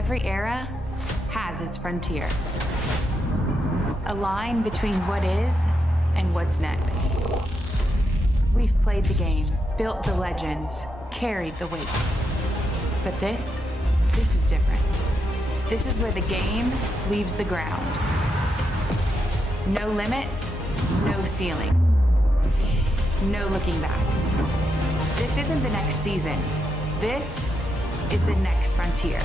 Every era has its frontier. A line between what is and what's next. We've played the game, built the legends, carried the weight. But this is different. This is where the game leaves the ground. No limits, no ceiling. No looking back. This isn't the next season. This is the next frontier.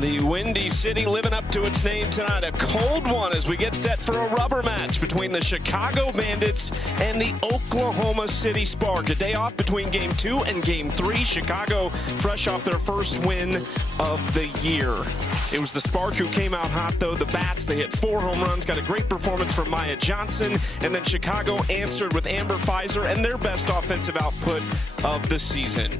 The Windy City living up to its name tonight. A cold one as we get set for a rubber match between the Chicago Bandits and the Oklahoma City Spark. A day off between Game 2 and Game 3. Chicago fresh off their first win of the year. It was the Spark who came out hot, though. The Bats, they hit 4 home runs, got a great performance from Maya Johnson, and then Chicago answered with Amber Pfizer and their best offensive output of the season.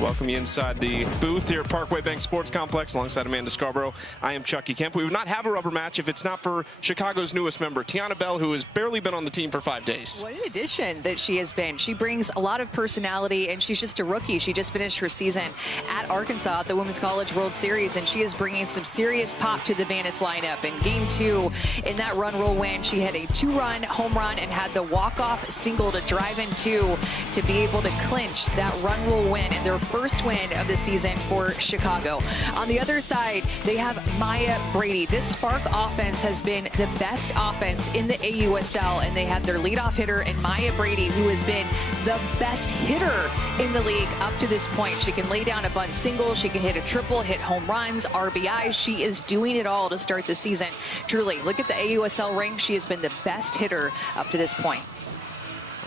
Welcome you inside the booth here at Parkway Bank Sports Complex alongside Amanda Scarborough. I am Chucky Kemp. We would not have a rubber match if it's not for Chicago's newest member, Tiana Bell, who has barely been on the team for 5 days. What an addition that she has been. She brings a lot of personality, and she's just a rookie. She just finished her season at Arkansas at the Women's College World Series, and she is bringing some serious pop to the Bandits lineup. In Game 2, in that run-roll win, she had a 2-run home run and had the walk-off single to drive in 2 to be able to clinch that run-roll win in their first win of the season for Chicago. On the other side, they have Maya Brady. This Spark offense has been the best offense in the AUSL, and they have their leadoff hitter in Maya Brady, who has been the best hitter in the league up to this point. She can lay down a bunt single, she can hit a triple, hit home runs, RBIs. She is doing it all to start the season. Truly, look at the AUSL rank. She has been the best hitter up to this point.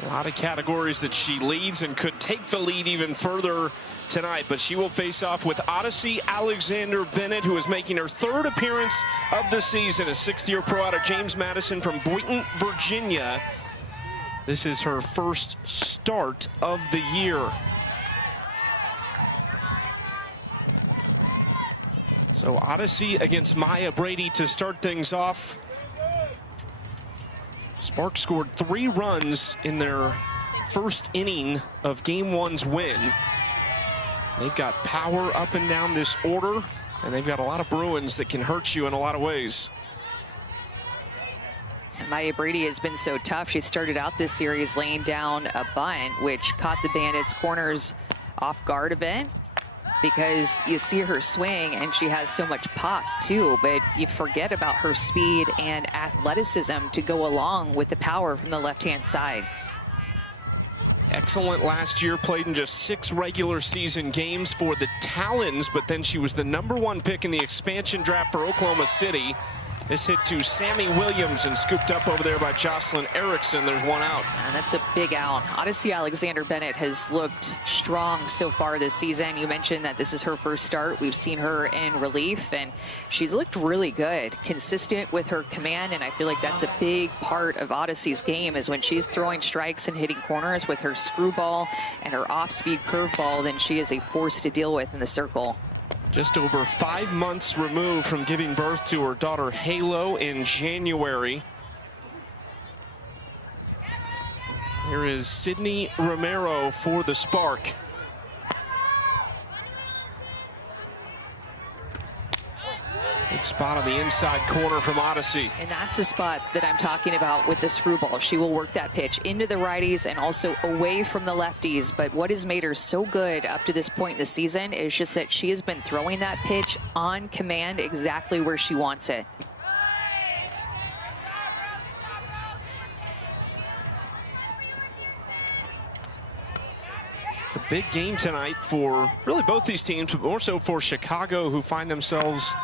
A lot of categories that she leads and could take the lead even further tonight, but she will face off with Odyssey Alexander Bennett, who is making her 3rd appearance of the season. A 6th-year pro out of James Madison from Boynton, Virginia. This is her first start of the year. So Odyssey against Maya Brady to start things off. Spark scored 3 runs in their first inning of Game 1's win. They've got power up and down this order, and they've got a lot of Bruins that can hurt you in a lot of ways. And Maya Brady has been so tough. She started out this series laying down a bunt, which caught the Bandits' corners off guard a bit, because you see her swing and she has so much pop too, but you forget about her speed and athleticism to go along with the power from the left-hand side. Excellent last year, played in just 6 regular season games for the Talons, but then she was the #1 pick in the expansion draft for Oklahoma City. This hit to Sammy Williams and scooped up over there by Jocelyn Erickson. There's 1 out. And that's a big out. Odyssey Alexander Bennett has looked strong so far this season. You mentioned that this is her first start. We've seen her in relief, and she's looked really good, consistent with her command, and I feel like that's a big part of Odyssey's game, is when she's throwing strikes and hitting corners with her screwball and her off-speed curveball, then she is a force to deal with in the circle. Just over 5 months removed from giving birth to her daughter Halo in January. Here is Sydney Romero for the Spark. Good spot on the inside corner from Odyssey. And that's the spot that I'm talking about with the screwball. She will work that pitch into the righties and also away from the lefties. But what has made her so good up to this point in the season is just that she has been throwing that pitch on command exactly where she wants it. It's a big game tonight for really both these teams, but more so for Chicago, who find themselves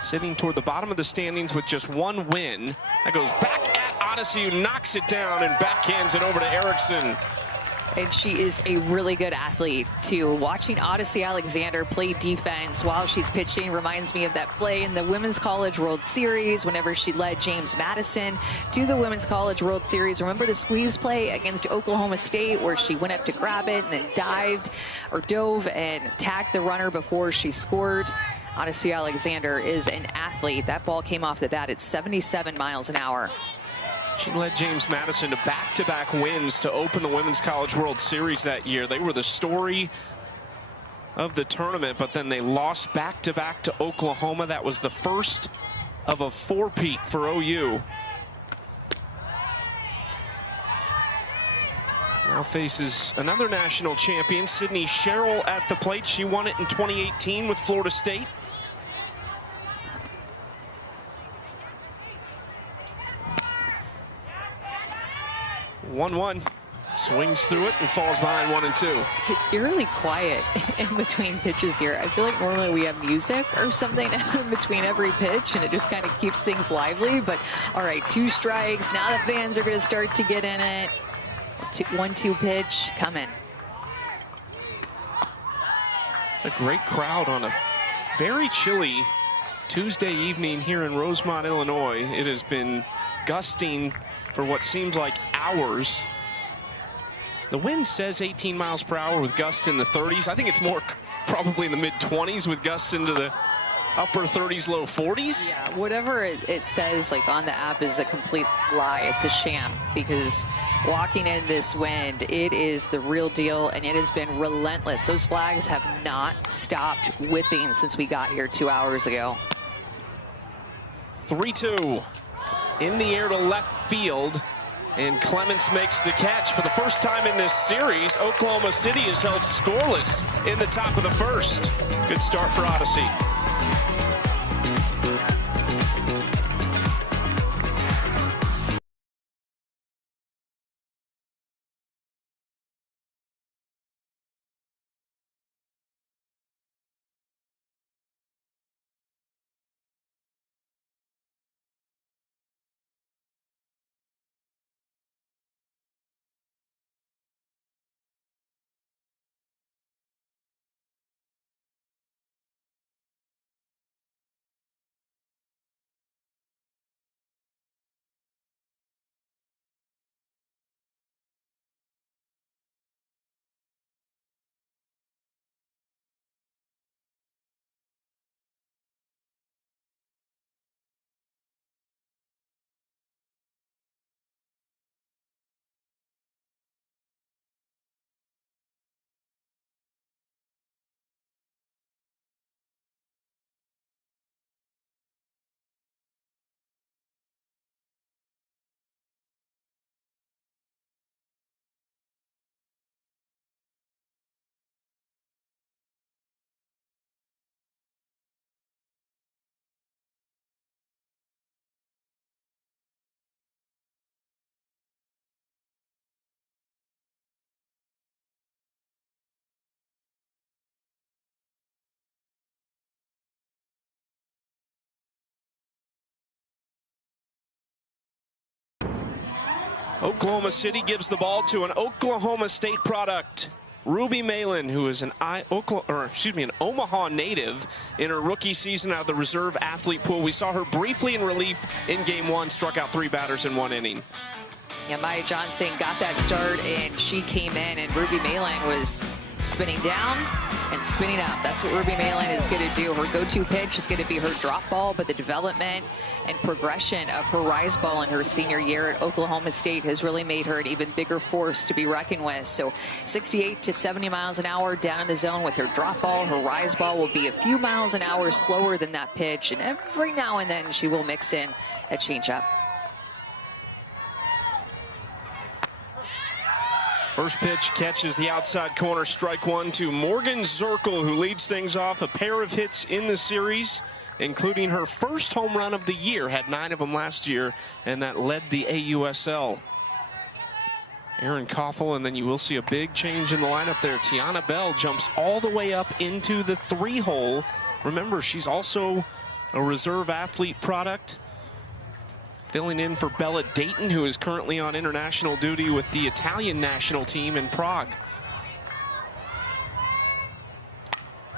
sitting toward the bottom of the standings with just 1 win. That goes back at Odyssey, who knocks it down and backhands it over to Erickson. And she is a really good athlete, too. Watching Odyssey Alexander play defense while she's pitching reminds me of that play in the Women's College World Series whenever she led James Madison to the Women's College World Series. Remember the squeeze play against Oklahoma State where she went up to grab it and then dove and tagged the runner before she scored? Odyssey Alexander is an athlete. That ball came off the bat at 77 miles an hour. She led James Madison to back-to-back wins to open the Women's College World Series that year. They were the story of the tournament, but then they lost back-to-back to Oklahoma. That was the first of a four-peat for OU. Now faces another national champion, Sydney Sherrill, at the plate. She won it in 2018 with Florida State. One-one. Swings through it and falls behind 1-2. It's eerily quiet in between pitches here. I feel like normally we have music or something in between every pitch, and it just kind of keeps things lively. But all right, 2 strikes. Now the fans are going to start to get in it. 1-2 pitch coming. It's a great crowd on a very chilly Tuesday evening here in Rosemont, Illinois. It has been gusting for what seems like hours. The wind says 18 miles per hour with gusts in the 30s. I think it's more probably in the mid-20s with gusts into the upper 30s, low 40s. Yeah, whatever it says like on the app is a complete lie. It's a sham, because walking in this wind, it is the real deal, and it has been relentless. Those flags have not stopped whipping since we got here 2 hours ago. 3-2 in the air to left field. And Clements makes the catch. For the first time in this series, Oklahoma City is held scoreless in the top of the first. Good start for Odyssey. Oklahoma City gives the ball to an Oklahoma State product. Ruby Malin, who is an Omaha native in her rookie season out of the reserve athlete pool. We saw her briefly in relief in game 1, struck out 3 batters in 1 inning. Yeah, Maya Johnson got that start, and she came in, and Ruby Malin was spinning down and spinning up. That's what Ruby Malin is going to do. Her go-to pitch is going to be her drop ball, but the development and progression of her rise ball in her senior year at Oklahoma State has really made her an even bigger force to be reckoned with. So 68 to 70 miles an hour down in the zone with her drop ball. Her rise ball will be a few miles an hour slower than that pitch, and every now and then she will mix in a changeup. First pitch catches the outside corner, strike 1 to Morgan Zirkle, who leads things off. A pair of hits in the series, including her first home run of the year. Had 9 of them last year, and that led the AUSL. Aaron Koffel, and then you will see a big change in the lineup there. Tiana Bell jumps all the way up into the 3-hole. Remember, she's also a reserve athlete product. Filling in for Bella Dayton, who is currently on international duty with the Italian national team in Prague.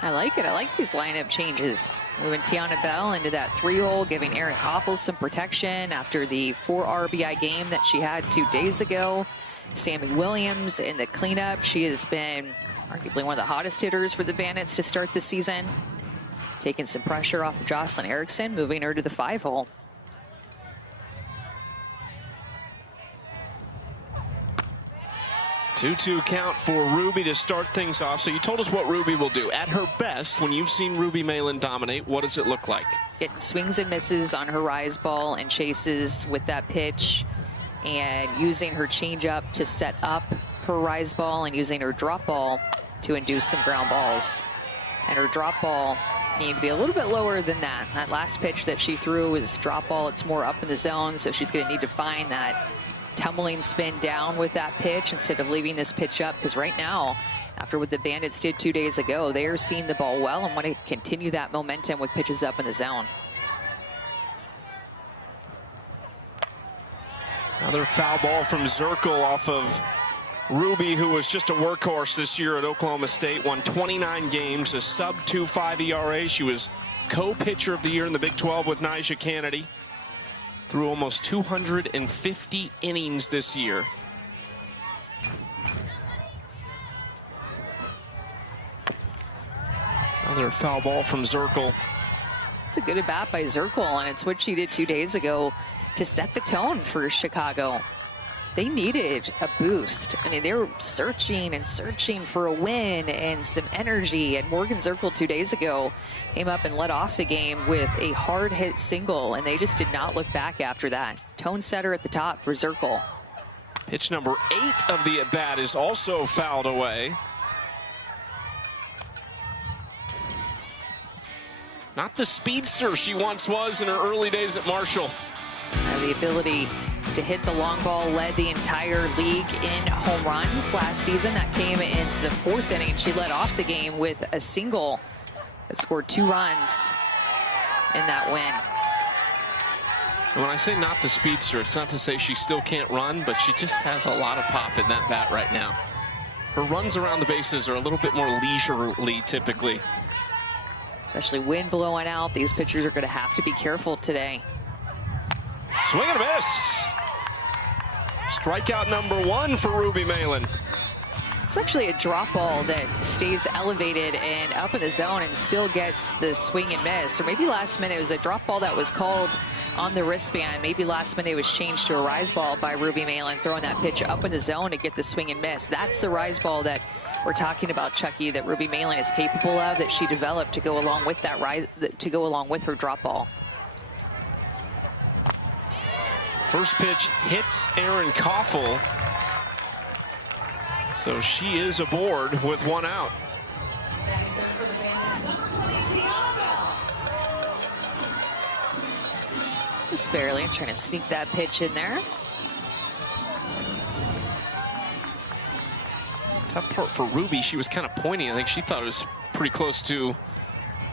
I like it. I like these lineup changes. Moving Tiana Bell into that 3-hole, giving Erin Koffel some protection after the 4 RBI game that she had 2 days ago. Sammy Williams in the cleanup. She has been arguably one of the hottest hitters for the Bandits to start the season. Taking some pressure off of Jocelyn Erickson, moving her to the 5-hole. 2-2 count for Ruby to start things off. So you told us what Ruby will do. At her best, when you've seen Ruby Malin dominate, what does it look like? Getting swings and misses on her rise ball and chases with that pitch, and using her changeup to set up her rise ball, and using her drop ball to induce some ground balls. And her drop ball need to be a little bit lower than that. That last pitch that she threw was drop ball. It's more up in the zone, so she's going to need to find that tumbling spin down with that pitch instead of leaving this pitch up, because right now, after what the Bandits did 2 days ago, they are seeing the ball well and want to continue that momentum with pitches up in the zone. Another foul ball from Zirkle off of Ruby, who was just a workhorse this year at Oklahoma State, won 29 games, a sub-2.5 ERA. She was co-pitcher of the year in the Big 12 with Nyjah Kennedy. Threw almost 250 innings this year. Another foul ball from Zirkle. It's a good at bat by Zirkle, and it's what she did 2 days ago to set the tone for Chicago. They needed a boost. I mean, they were searching and searching for a win and some energy. And Morgan Zirkle 2 days ago came up and led off the game with a hard hit single, and they just did not look back after that. Tone setter at the top for Zirkle. Pitch number 8 of the at-bat is also fouled away. Not the speedster she once was in her early days at Marshall. The ability to hit the long ball led the entire league in home runs last season. That came in the 4th inning. She led off the game with a single that scored 2 runs in that win. And when I say not the speedster, it's not to say she still can't run, but she just has a lot of pop in that bat right now. Her runs around the bases are a little bit more leisurely typically. Especially wind blowing out. These pitchers are going to have to be careful today. Swing and a miss. Strikeout number 1 for Ruby Malin. It's actually a drop ball that stays elevated and up in the zone and still gets the swing and miss. Or maybe last minute it was a drop ball that was called on the wristband. Maybe last minute it was changed to a rise ball by Ruby Malin, throwing that pitch up in the zone to get the swing and miss. That's the rise ball that we're talking about, Chucky, that Ruby Malin is capable of, that she developed to go along with that rise, to go along with her drop ball. First pitch hits Erin Koffel. So she is aboard with 1 out. Just barely trying to sneak that pitch in there. Tough part for Ruby, she was kind of pointing. I think she thought it was pretty close to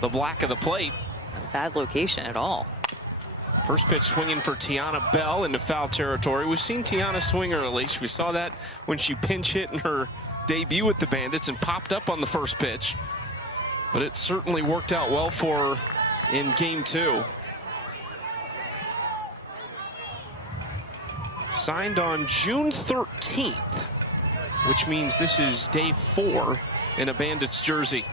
the black of the plate. Not a bad location at all. First pitch swinging for Tiana Bell into foul territory. We've seen Tiana swing early. We saw that when she pinch hit in her debut with the Bandits and popped up on the first pitch. But it certainly worked out well for her in game 2. Signed on June 13th, which means this is day 4 in a Bandits jersey.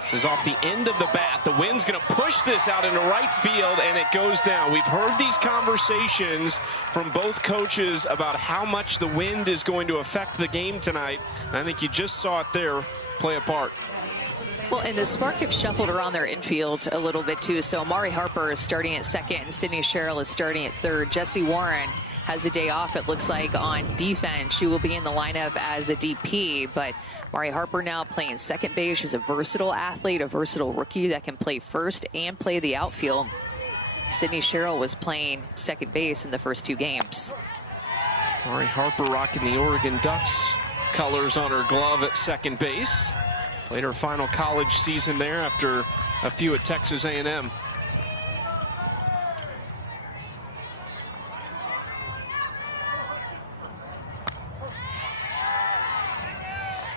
This is off the end of the bat. The wind's going to push this out into right field, and it goes down. We've heard these conversations from both coaches about how much the wind is going to affect the game tonight. And I think you just saw it there play a part. Well, and the Spark have shuffled around their infield a little bit too. So Amari Harper is starting at 2nd, and Sydney Sherrill is starting at 3rd. Jessie Warren has a day off, it looks like, on defense. She will be in the lineup as a DP, but Amari Harper now playing 2nd base. She's a versatile athlete, a versatile rookie that can play first and play the outfield. Sydney Sherrill was playing 2nd base in the first 2 games. Amari Harper rocking the Oregon Ducks colors on her glove at 2nd base. Played her final college season there after a few at Texas A&M.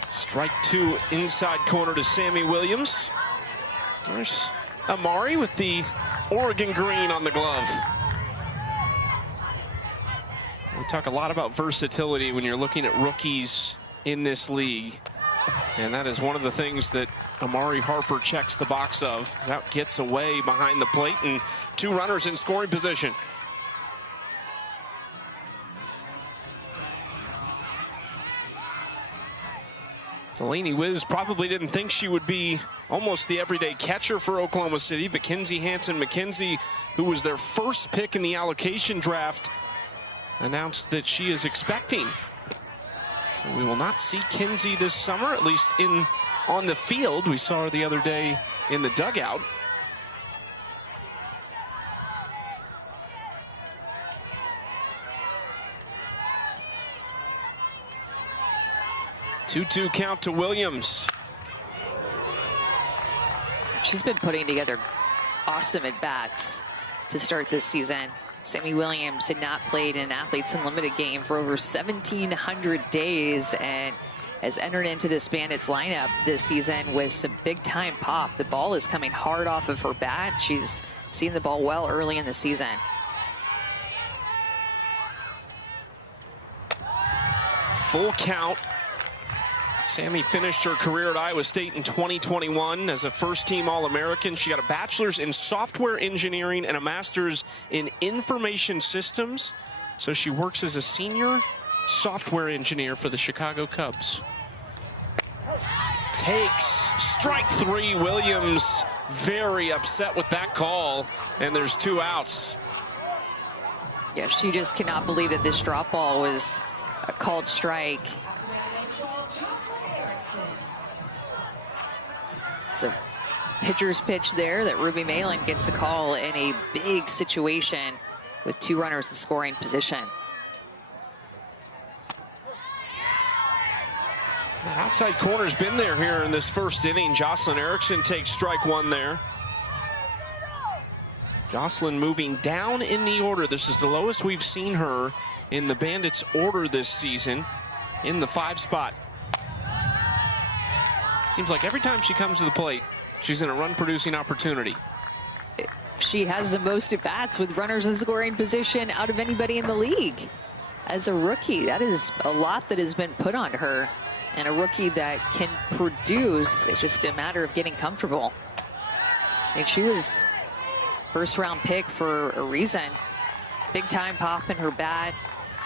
Strike 2 inside corner to Sammy Williams. There's Amari with the Oregon green on the glove. We talk a lot about versatility when you're looking at rookies in this league. And that is one of the things that Amari Harper checks the box of. That gets away behind the plate, and 2 runners in scoring position. Delaney Wiz probably didn't think she would be almost the everyday catcher for Oklahoma City, but Kinsey Hansen-McKenzie, who was their first pick in the allocation draft, announced that she is expecting. So we will not see Kinsey this summer, at least on the field. We saw her the other day in the dugout. Two-two count to Williams. She's been putting together awesome at-bats to start this season. Sammy Williams had not played in an Athletes Unlimited game for over 1,700 days and has entered into this Bandits lineup this season with some big-time pop. The ball is coming hard off of her bat. She's seen the ball well early in the season. Full count. Sammy finished her career at Iowa State in 2021 as a first-team All-American. She got a bachelor's in software engineering and a master's in information systems. So she works as a senior software engineer for the Chicago Cubs. Takes strike three. Williams very upset with that call, and there's 2 outs. Yeah, she just cannot believe that this drop ball was a called strike. It's a pitcher's pitch there that Ruby Malin gets the call in a big situation with 2 runners in scoring position. That outside corner's been there here in this first inning. Jocelyn Erickson takes strike 1 there. Jocelyn moving down in the order. This is the lowest we've seen her in the Bandits order this season, in the 5 spot. Seems like every time she comes to the plate, she's in a run-producing opportunity. She has the most at-bats with runners in scoring position out of anybody in the league. As a rookie, that is a lot that has been put on her. And a rookie that can produce, it's just a matter of getting comfortable. And she was first-round pick for a reason. Big-time pop in her bat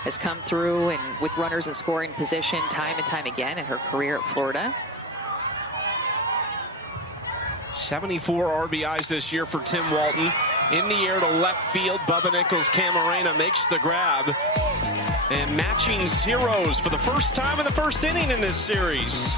has come through, and with runners in scoring position time and time again in her career at Florida. 74 RBIs this year for Tim Walton. In the air to left field, Bubba Nichols-Camarena makes the grab. And matching zeros for the first time in the first inning in this series.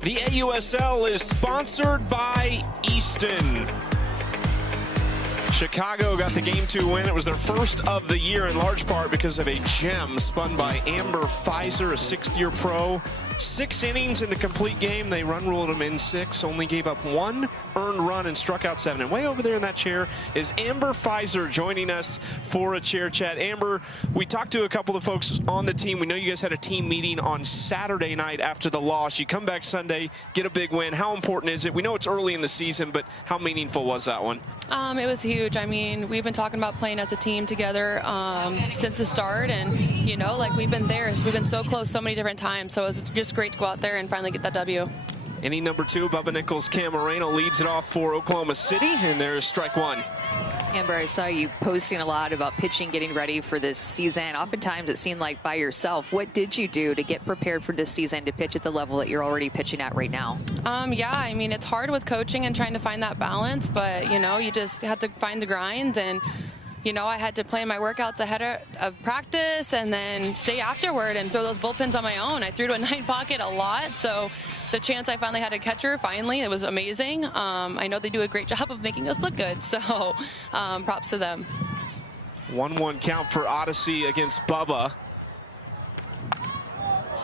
The AUSL is sponsored by Easton. Chicago got the Game 2 win. It was their first of the year in large part because of a gem spun by Amber Pfizer, a 6th-year pro, 6 innings in the complete game. They run ruled them in 6, only gave up 1 earned run and struck out 7. And way over there in that chair is Amber Pfizer joining us for a chair chat. Amber, we talked to a couple of folks on the team. We know you guys had a team meeting on Saturday night after the loss. You come back Sunday, get a big win. How important is it? We know it's early in the season, but how meaningful was that one? It was huge. I mean, we've been talking about playing as a team together since the start, and you know, like we've been there. So we've been so close so many different times. So it was just great to go out there and finally get that W. Inning number 2, Bubba Nichols Camarena leads it off for Oklahoma City, and there's strike 1. Amber, I saw you posting a lot about pitching, getting ready for this season. Oftentimes it seemed like by yourself. What did you do to get prepared for this season to pitch at the level that you're already pitching at right now? Yeah, I mean, it's hard with coaching and trying to find that balance, but you know, you just have to find the grind. And you know, I had to plan my workouts ahead of practice and then stay afterward and throw those bullpens on my own. I threw to a 9 pocket a lot, so the chance I finally had a catcher, it was amazing. I know they do a great job of making us look good, so props to them. 1-1 count for Odyssey against Bubba.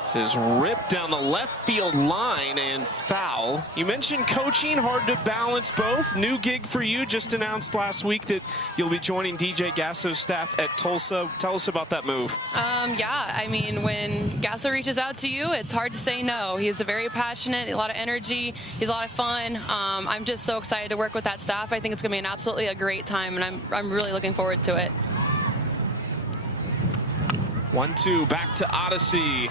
This is ripped down the left field line and foul. You mentioned coaching, hard to balance both. New gig for you, just announced last week that you'll be joining DJ Gasso's staff at Tulsa. Tell us about that move. Yeah, I mean, when Gasso reaches out to you, it's hard to say no. He's a very passionate, a lot of energy. He's a lot of fun. I'm just so excited to work with that staff. I think it's going to be absolutely a great time, and I'm really looking forward to it. 1-2, back to Odyssey.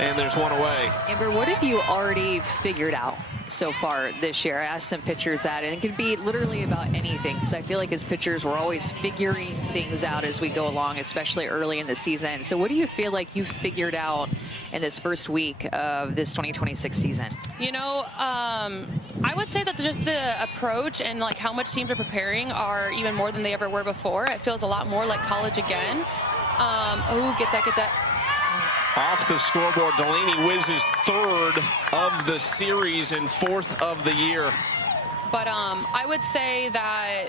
And there's one away. Amber, what have you already figured out so far this year? I asked some pitchers that, and it could be literally about anything, because I feel like as pitchers, we're always figuring things out as we go along, especially early in the season. So what do you feel like you've figured out in this first week of this 2026 season? You know, I would say that just the approach and like how much teams are preparing are even more than they ever were before. It feels a lot more like college again. Oh, get that. Off the scoreboard, Delaney whizzes 3rd of the series and 4th of the year. But I would say that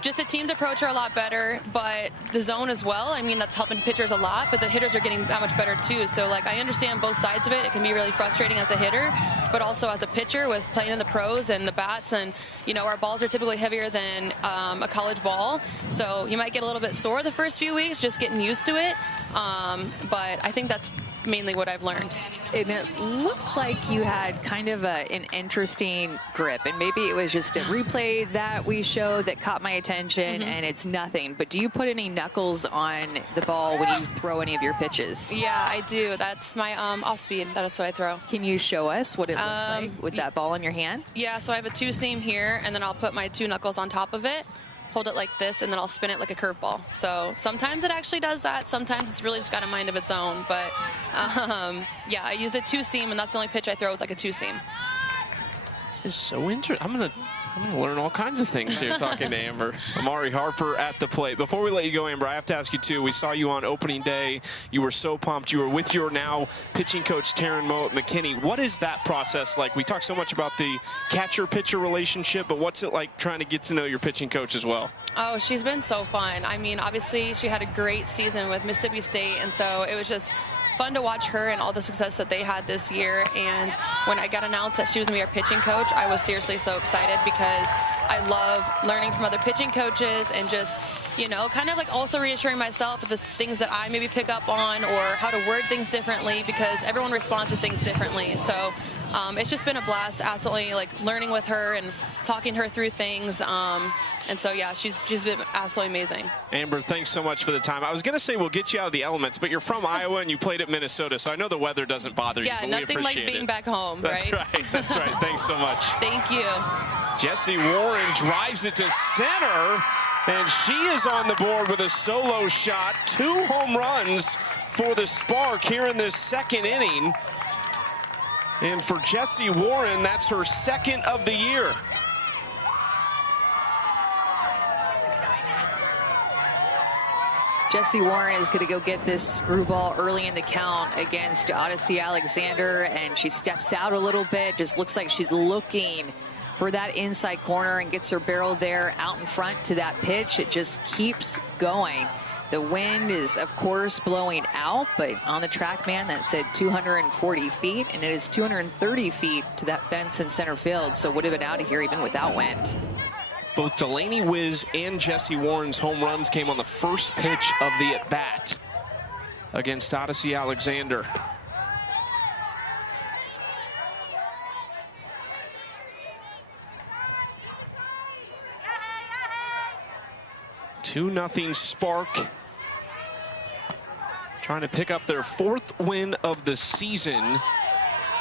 just the team's approach are a lot better, but the zone as well. I mean, that's helping pitchers a lot, but the hitters are getting that much better too. So like, I understand both sides of it. It can be really frustrating as a hitter, but also as a pitcher with playing in the pros and the bats. And you know, our balls are typically heavier than a college ball, so you might get a little bit sore the first few weeks just getting used to it. But I think that's mainly what I've learned. And it looked like you had kind of an interesting grip, and maybe it was just a replay that we showed that caught my attention, and it's nothing. But do you put any knuckles on the ball when you throw any of your pitches? Yeah, I do. That's my off speed. That's what I throw. Can you show us what it looks like with that ball in your hand? Yeah, so I have a 2-seam here, and then I'll put my 2 knuckles on top of it, hold it like this, and then I'll spin it like a curveball. So sometimes it actually does that. Sometimes it's really just got a mind of its own. But yeah, I use a 2-seam, and that's the only pitch I throw with like a 2-seam. It's so interesting. I'm gonna learn all kinds of things here talking to Amber. Amari Harper at the plate. Before we let you go, Amber, I have to ask you too. We saw you on opening day. You were so pumped. You were with your now pitching coach, Taryn Moe at McKinney. What is that process like? We talk so much about the catcher-pitcher relationship, but what's it like trying to get to know your pitching coach as well? Oh, she's been so fun. I mean, obviously, she had a great season with Mississippi State, and so it was just fun to watch her and all the success that they had this year. And when I got announced that she was going to be our pitching coach, I was seriously so excited, because I love learning from other pitching coaches and just, you know, kind of like also reassuring myself of the things that I maybe pick up on, or how to word things differently, because everyone responds to things differently. So it's just been a blast, absolutely, like learning with her and talking her through things. And so, yeah, she's been absolutely amazing. Amber, thanks so much for the time. I was going to say we'll get you out of the elements, but you're from Iowa and you played at Minnesota, so I know the weather doesn't bother you. Yeah, nothing like being back home, right? That's right. That's right. Thanks so much. Thank you. Jessie Warren drives it to center, and she is on the board with a solo shot. 2 home runs for the Spark here in this 2nd inning. And for Jessie Warren, that's her 2nd of the year. Jessie Warren is going to go get this screwball early in the count against Odyssey Alexander, and she steps out a little bit, just looks like she's looking for that inside corner and gets her barrel there out in front to that pitch. It just keeps going. The wind is, of course, blowing out, but on the track, man, that said 240 feet, and it is 230 feet to that fence in center field, so would have been out of here even without wind. Both Delaney Wiz and Jesse Warren's home runs came on the first pitch of the at-bat against Odyssey Alexander. Two 2-0 Spark. Trying to pick up their 4th win of the season.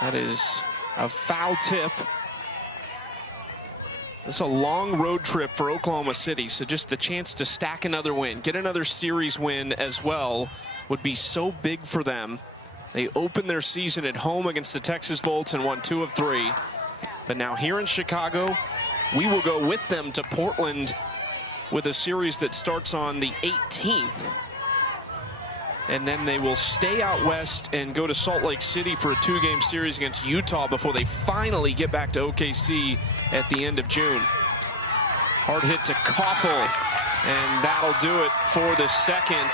That is a foul tip. It's a long road trip for Oklahoma City, so just the chance to stack another win, get another series win as well, would be so big for them. They opened their season at home against the Texas Volts and won 2 of 3. But now here in Chicago, we will go with them to Portland with a series that starts on the 18th. And then they will stay out west and go to Salt Lake City for a 2-game series against Utah before they finally get back to OKC at the end of June. Hard hit to Koffel, and that'll do it for the second.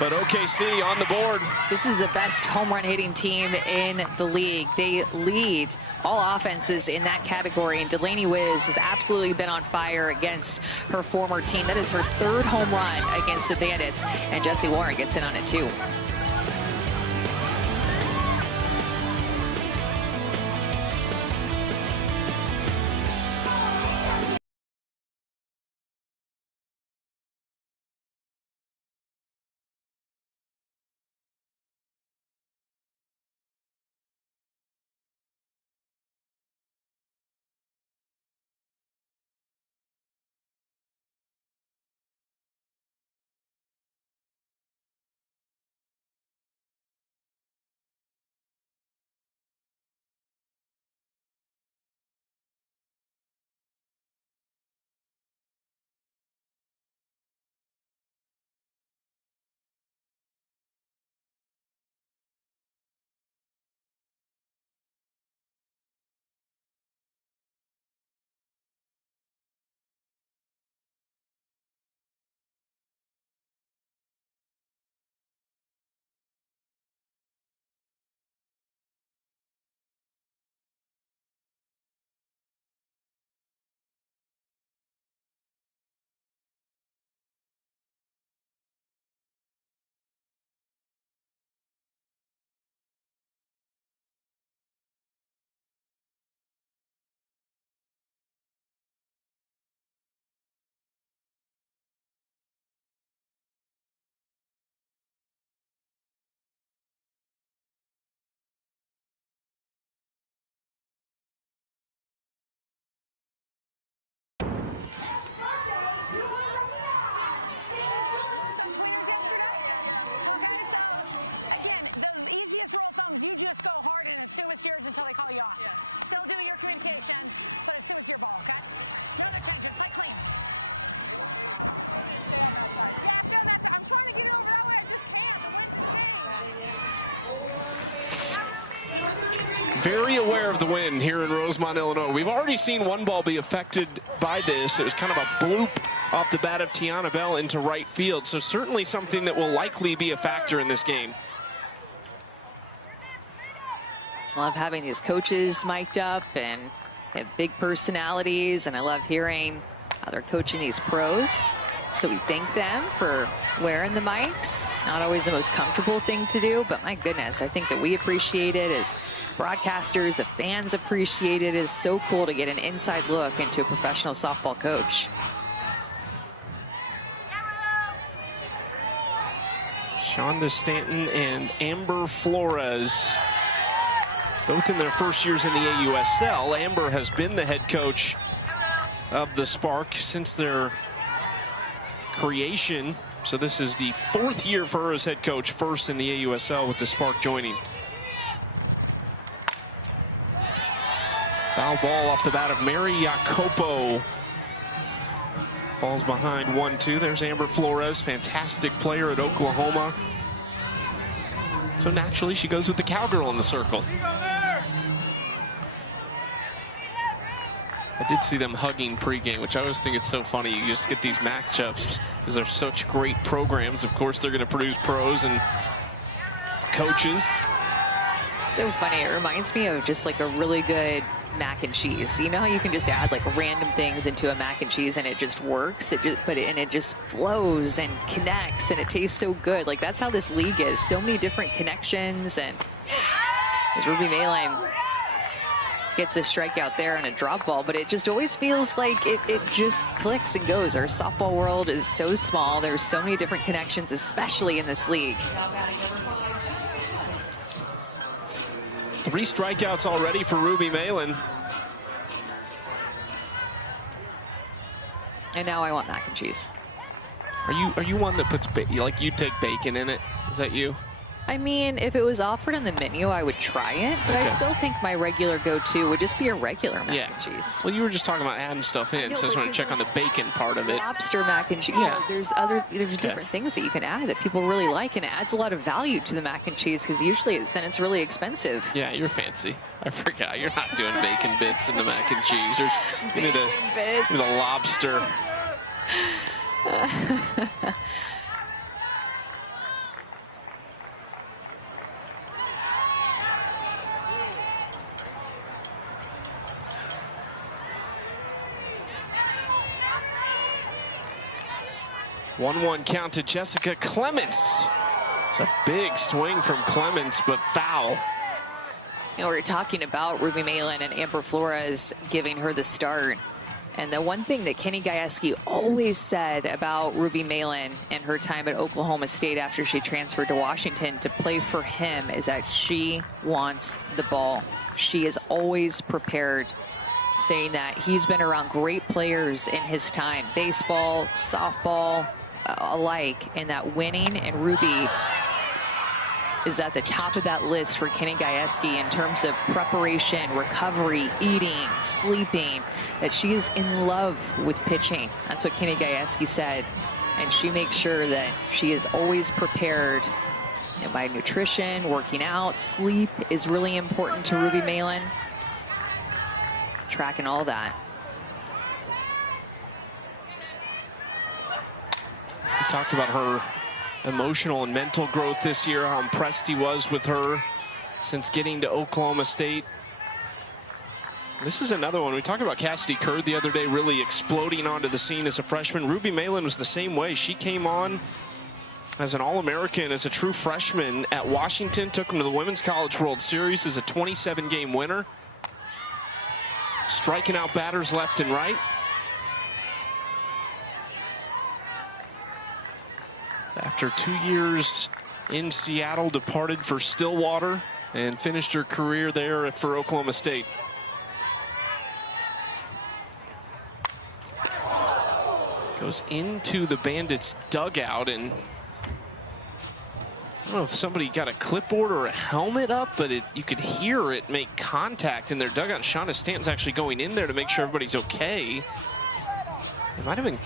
But OKC on the board. This is the best home run hitting team in the league. They lead all offenses in that category, and Delaney Wiz has absolutely been on fire against her former team. That is her 3rd home run against the Bandits, and Jesse Warren gets in on it too. Assume it's yours until they call you off. Yeah. Still do your communication, but as soon as your ball, okay? Very aware of the wind here in Rosemont, Illinois. We've already seen one ball be affected by this. It was kind of a bloop off the bat of Tiana Bell into right field. So certainly something that will likely be a factor in this game. Love having these coaches mic'd up, and they have big personalities, and I love hearing how they're coaching these pros. So we thank them for wearing the mics. Not always the most comfortable thing to do, but my goodness, I think that we appreciate it as broadcasters, as fans appreciate it. It is so cool to get an inside look into a professional softball coach. Shonda Stanton and Amber Flores, both in their first years in the AUSL. Amber has been the head coach of the Spark since their creation. So this is the 4th year for her as head coach, first in the AUSL with the Spark joining. Foul ball off the bat of Mary Jacopo. Falls behind 1-2. There's Amber Flores, fantastic player at Oklahoma. So naturally she goes with the cowgirl in the circle. I did see them hugging pregame, which I always think it's so funny. You just get these matchups because they're such great programs. Of course, they're going to produce pros and coaches. So funny. It reminds me of just like a really good mac and cheese. You know how you can just add like random things into a mac and cheese and it just works. It just flows and connects and it tastes so good. Like that's how this league is. So many different connections. And as Ruby Malin gets a strikeout there and a drop ball, but it just always feels like it just clicks and goes. Our softball world is so small. There's so many different connections, especially in this league. 3 strikeouts already for Ruby Malin. And now I want mac and cheese. Are you one that puts like you take bacon in it? Is that you? I mean, if it was offered on the menu, I would try it, but I still think my regular go-to would just be a regular mac and cheese. Well, you were just talking about adding stuff in, so I just want to check on the bacon part of it. Lobster mac and cheese. Yeah. You know, there's different things that you can add that people really like, and it adds a lot of value to the mac and cheese because usually then it's really expensive. Yeah, you're fancy. I forgot. You're not doing bacon bits in the mac and cheese. You're just give me the lobster. 1-1 count to Jessica Clements. It's a big swing from Clements, but foul. You know, we were talking about Ruby Malin and Amber Flores giving her the start. And the one thing that Kenny Gajewski always said about Ruby Malin and her time at Oklahoma State after she transferred to Washington to play for him is that she wants the ball. She is always prepared, saying that he's been around great players in his time, baseball, softball, alike, and that winning, and Ruby is at the top of that list for Kenny Gajewski in terms of preparation, recovery, eating, sleeping, that she is in love with pitching. That's what Kenny Gajewski said. And she makes sure that she is always prepared. And by nutrition, working out, sleep is really important to Ruby Malin. Tracking all that. We talked about her emotional and mental growth this year, how impressed he was with her since getting to Oklahoma State. This is another one. We talked about Cassidy Curd the other day, really exploding onto the scene as a freshman. Ruby Malin was the same way. She came on as an All-American, as a true freshman at Washington, took them to the Women's College World Series as a 27-game winner, striking out batters left and right. After 2 years in Seattle, departed for Stillwater and finished her career there for Oklahoma State. Goes into the Bandits dugout, and I don't know if somebody got a clipboard or a helmet up, but you could hear it make contact in their dugout. Shauna Stanton's actually going in there to make sure everybody's okay. It might have been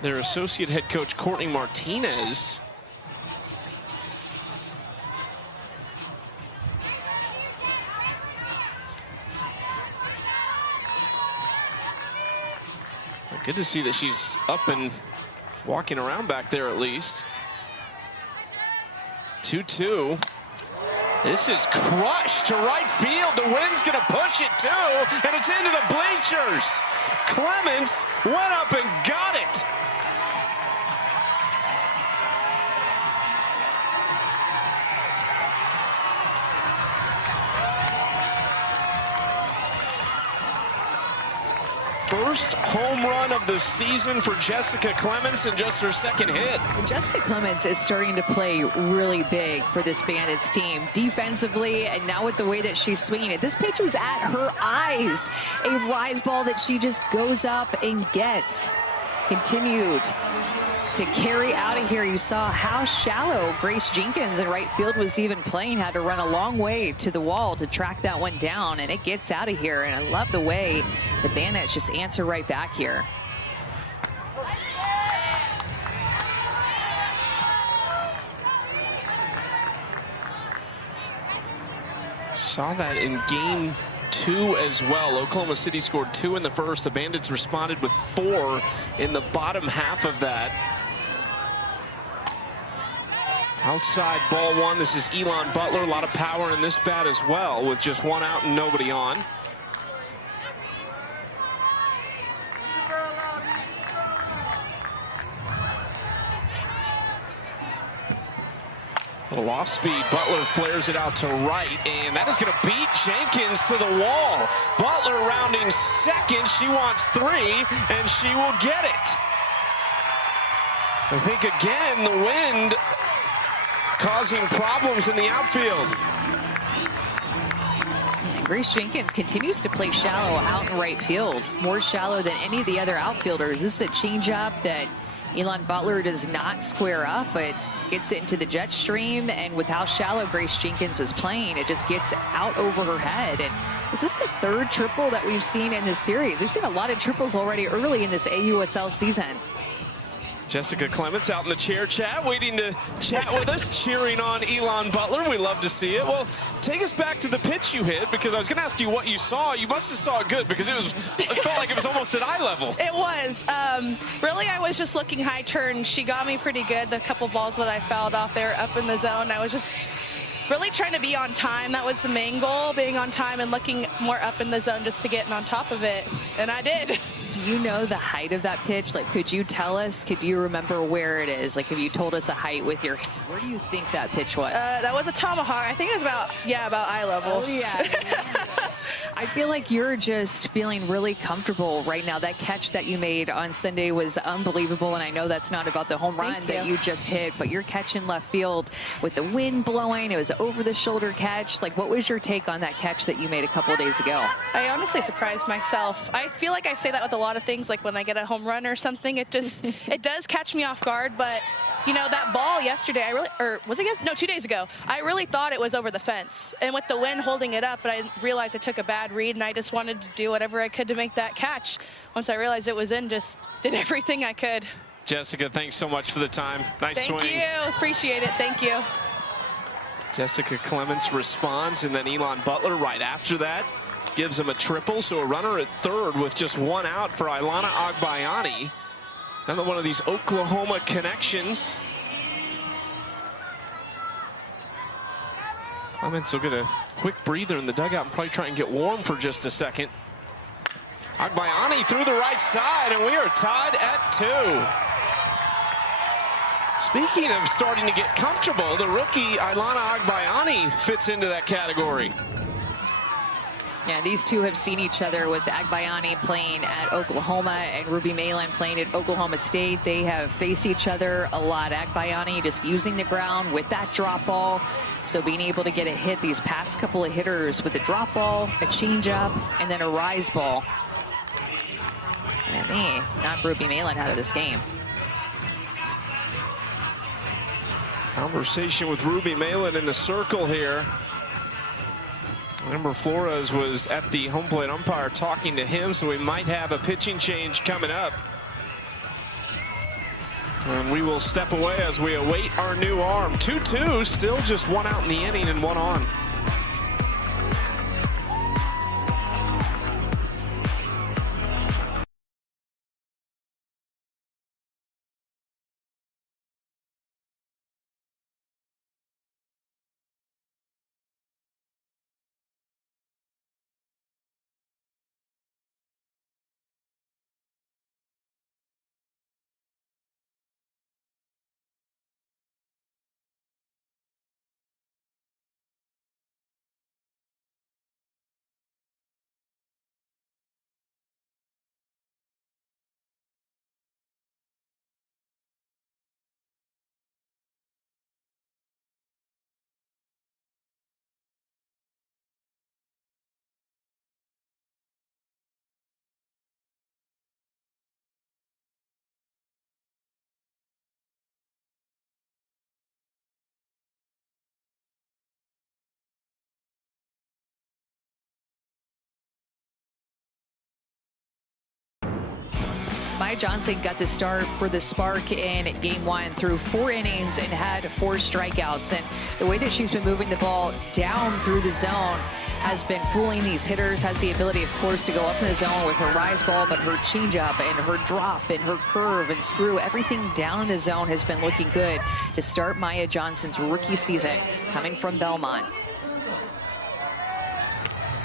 their associate head coach, Courtney Martinez. Good to see that she's up and walking around back there at least. 2-2. This is crushed to right field. The wind's going to push it too, and it's into the bleachers. Clements went up and got it. First home run of the season for Jessica Clements, and just her second hit. Jessica Clements is starting to play really big for this Bandits team defensively, and now with the way that she's swinging it. This pitch was at her eyes. A rise ball that she just goes up and gets. Continued to carry out of here. You saw how shallow Grace Jenkins in right field was even playing. Had to run a long way to the wall to track that one down, and it gets out of here. And I love the way the Bandits just answer right back here. Saw that in game 2 as well. Oklahoma City scored 2 in the first. The Bandits responded with 4 in the bottom half of that. Outside ball 1. This is Elon Butler. A lot of power in this bat as well, with just 1 out and nobody on. A little off speed. Butler flares it out to right, and that is going to beat Jenkins to the wall. Butler rounding second. She wants 3, and she will get it. I think again the wind causing problems in the outfield. Grace Jenkins continues to play shallow out in right field, more shallow than any of the other outfielders. This is a changeup that Elon Butler does not square up, but gets it into the jet stream, and with how shallow Grace Jenkins was playing, it just gets out over her head. And this is the 3rd triple that we've seen in this series. We've seen a lot of triples already early in this AUSL season. Jessica Clements out in the chair chat, waiting to chat with us, cheering on Elon Butler. We love to see it. Well, take us back to the pitch you hit, because I was going to ask you what you saw. You must have saw it good, because it felt like it was almost at eye level. It was. Really, I was just looking high turn. She got me pretty good. The couple balls that I fouled off there up in the zone, I was just really trying to be on time. That was the main goal, being on time and looking more up in the zone just to get on top of it. And I did. Do you know the height of that pitch? Like, could you tell us? Could you remember where it is? Like, if you told us a height with your, where do you think that pitch was? That was a tomahawk. I think it was about eye level. Oh, yeah. I feel like you're just feeling really comfortable right now. That catch that you made on Sunday was unbelievable, and I know that's not about the home run that you just hit, but you're catching left field with the wind blowing. It was over-the-shoulder catch. Like, what was your take on that catch that you made a couple of days ago? I honestly surprised myself. I feel like I say that with a lot of things, like when I get a home run or something, it just, it does catch me off guard, but you know, that ball yesterday, was it no, 2 days ago, I really thought it was over the fence. And with the wind holding it up, but I realized I took a bad read, and I just wanted to do whatever I could to make that catch. Once I realized it was in, just did everything I could. Jessica, thanks so much for the time. Nice swing. Thank you. Appreciate it. Thank you. Jessica Clements responds, and then Elon Butler right after that gives him a triple. So a runner at 3rd with just 1 out for Ilana Agbayani. Another one of these Oklahoma connections. Clements will get a quick breather in the dugout and probably try and get warm for just a second. Agbayani through the right side, and we are tied at 2. Speaking of starting to get comfortable, the rookie Ilana Agbayani fits into that category. Yeah, these two have seen each other, with Agbayani playing at Oklahoma and Ruby Malin playing at Oklahoma State. They have faced each other a lot. Agbayani just using the ground with that drop ball. So being able to get a hit these past couple of hitters with a drop ball, a changeup, and then a rise ball. And me, not Ruby Malin out of this game. Conversation with Ruby Malin in the circle here. Remember, Flores was at the home plate umpire talking to him, so we might have a pitching change coming up. And we will step away as we await our new arm. 2-2, still just 1 out in the inning and 1 on. Maya Johnson got the start for the Spark in game 1 through 4 innings and had 4 strikeouts. And the way that she's been moving the ball down through the zone has been fooling these hitters, has the ability, of course, to go up in the zone with her rise ball, but her changeup and her drop and her curve and screw, everything down in the zone has been looking good to start Maya Johnson's rookie season coming from Belmont.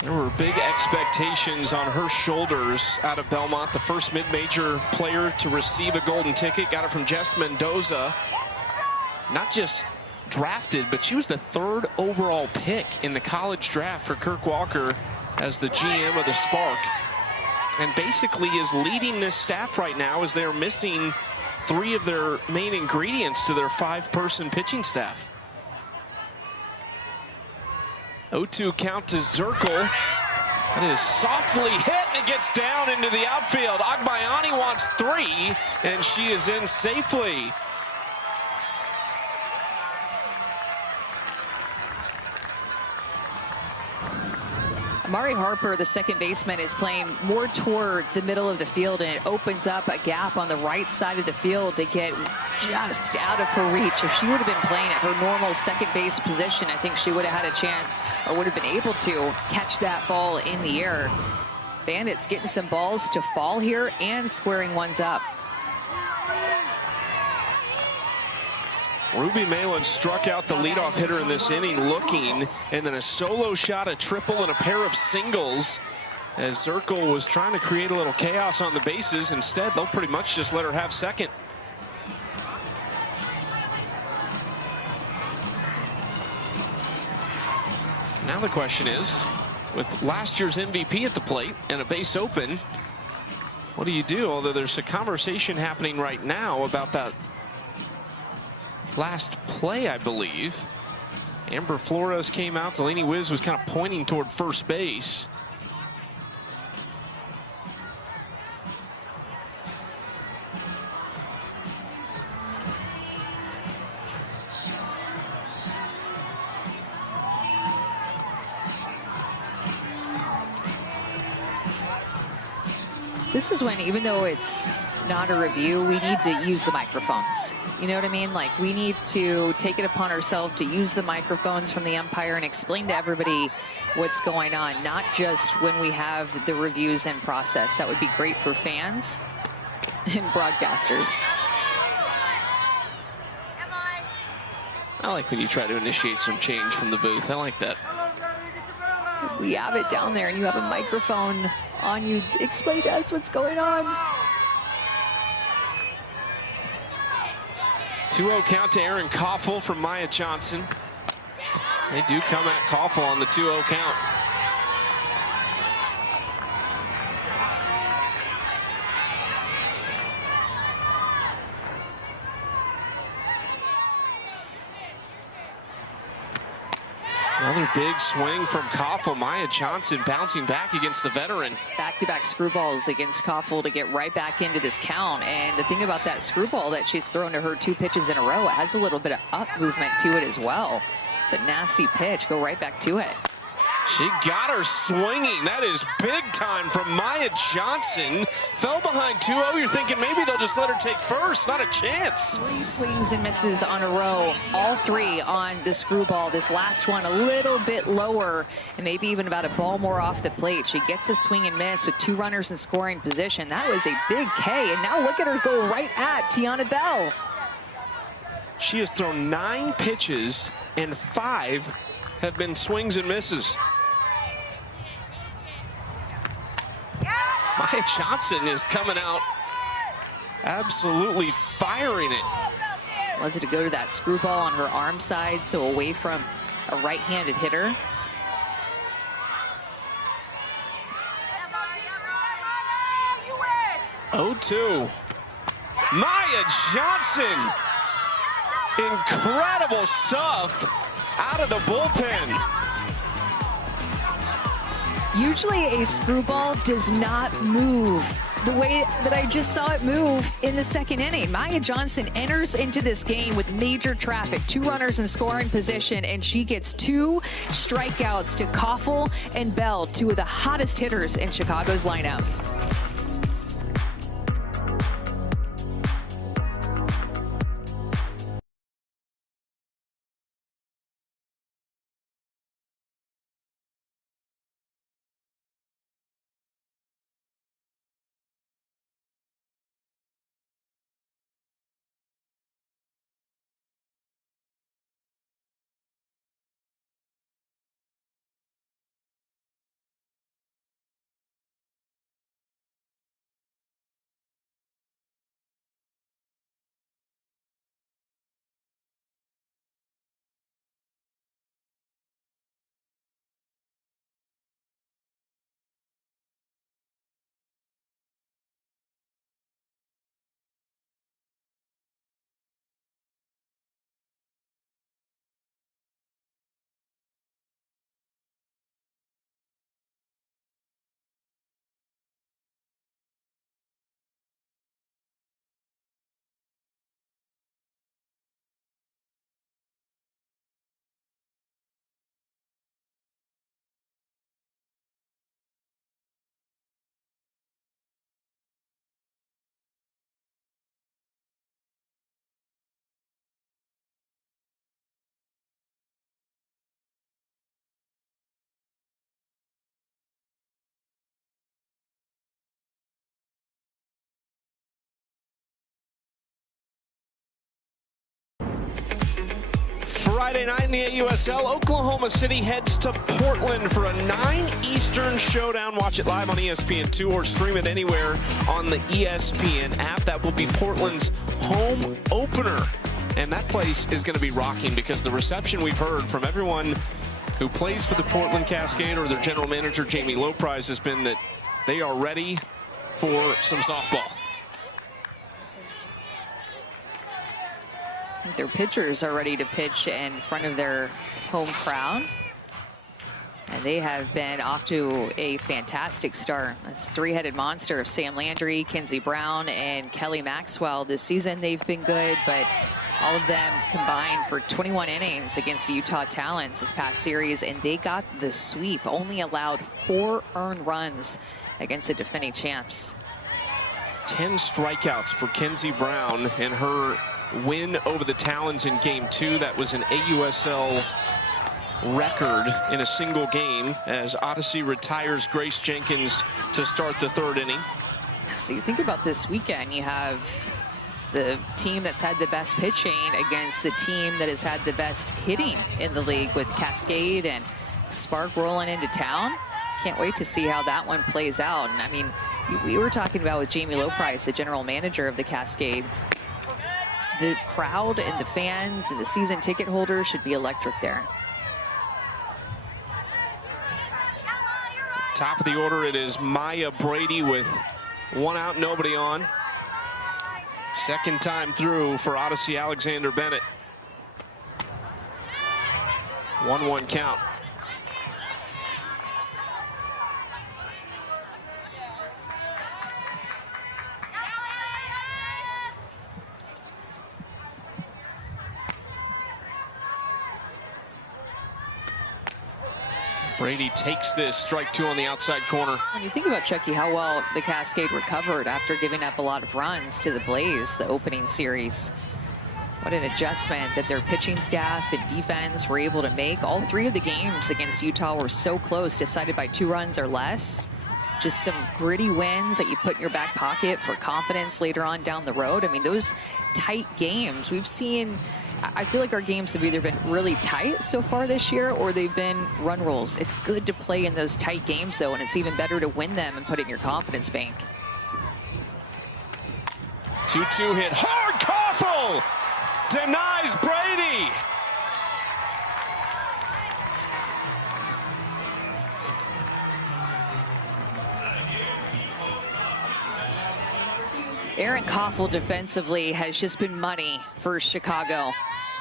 There were big expectations on her shoulders out of Belmont, the first mid-major player to receive a golden ticket. Got it from Jess Mendoza. Not just drafted, but she was the 3rd overall pick in the college draft for Kirk Walker as the GM of the Spark. And basically is leading this staff right now as they're missing 3 of their main ingredients to their 5-person pitching staff. 0-2 count to Zirkle. That is softly hit, and it gets down into the outfield. Agbayani wants 3, and she is in safely. Amari Harper, the second baseman, is playing more toward the middle of the field, and it opens up a gap on the right side of the field to get just out of her reach. If she would have been playing at her normal second base position, I think she would have had a chance or would have been able to catch that ball in the air. Bandits getting some balls to fall here and squaring ones up. Ruby Malin struck out the leadoff hitter in this inning looking, and then a solo shot, a triple, and a pair of singles as Zirkle was trying to create a little chaos on the bases. Instead, they'll pretty much just let her have second. So now the question is, with last year's MVP at the plate and a base open, what do you do? Although there's a conversation happening right now about that last play, I believe. Amber Flores came out. Delaney Wiz was kind of pointing toward first base. This is when, even though it's not a review, we need to use the microphones. You know what I mean? Like, we need to take it upon ourselves to use the microphones from the umpire and explain to everybody what's going on, not just when we have the reviews in process. That would be great for fans and broadcasters. I like when you try to initiate some change from the booth. I like that. We have it down there and you have a microphone on you. Explain to us what's going on. 2-0 count to Aaron Koffel from Maya Johnson. They do come at Koffel on the 2-0 count. Another big swing from Koffel. Maya Johnson bouncing back against the veteran. Back-to-back screwballs against Koffel to get right back into this count. And the thing about that screwball that she's thrown to her 2 pitches in a row, it has a little bit of up movement to it as well. It's a nasty pitch. Go right back to it. She got her swinging. That is big time from Maya Johnson. Fell behind 2-0. You're thinking maybe they'll just let her take first. Not a chance. 3 swings and misses on a row. All 3 on the screwball. This last one a little bit lower and maybe even about a ball more off the plate. She gets a swing and miss with 2 runners in scoring position. That was a big K. And now look at her go right at Tiana Bell. She has thrown 9 pitches and 5 have been swings and misses. Maya Johnson is coming out absolutely firing it. Loves to go to that screwball on her arm side, so away from a right-handed hitter. Oh, 2. Maya Johnson. Incredible stuff out of the bullpen. Usually a screwball does not move the way that I just saw it move in the second inning. Maya Johnson enters into this game with major traffic, 2 runners in scoring position, and she gets 2 strikeouts to Koffel and Bell, 2 of the hottest hitters in Chicago's lineup. Friday night in the AUSL, Oklahoma City heads to Portland for a 9 Eastern showdown. Watch it live on ESPN2 or stream it anywhere on the ESPN app. That will be Portland's home opener. And that place is going to be rocking because the reception we've heard from everyone who plays for the Portland Cascade or their general manager, Jamie Loprise, has been that they are ready for some softball. I think their pitchers are ready to pitch in front of their home crowd. And they have been off to a fantastic start. This three-headed monster of Sam Landry, Kenzie Brown, and Kelly Maxwell. This season they've been good, but all of them combined for 21 innings against the Utah Talents this past series, and they got the sweep. Only allowed 4 earned runs against the defending champs. 10 strikeouts for Kenzie Brown in her win over the Talons in Game 2. That was an AUSL record in a single game as Odyssey retires Grace Jenkins to start the 3rd inning. So you think about this weekend, you have the team that's had the best pitching against the team that has had the best hitting in the league with Cascade and Spark rolling into town. Can't wait to see how that one plays out. And I mean, we were talking about with Jamie Loprise, the general manager of the Cascade. The crowd and the fans and the season ticket holders should be electric there. Top of the order, it is Maya Brady with 1 out, nobody on. Second time through for Odyssey Alexander Bennett. 1-1 count. Brady takes this, strike 2 on the outside corner. When you think about, Chucky, how well the Cascade recovered after giving up a lot of runs to the Blaze the opening series. What an adjustment that their pitching staff and defense were able to make. All 3 of the games against Utah were so close, decided by 2 runs or less. Just some gritty wins that you put in your back pocket for confidence later on down the road. I mean, those tight games we've seen, I feel like our games have either been really tight so far this year or they've been run rolls. It's good to play in those tight games, though, and it's even better to win them and put it in your confidence bank. 2-2 hit hard. Koffel denies Brady. Aaron Koffel defensively has just been money for Chicago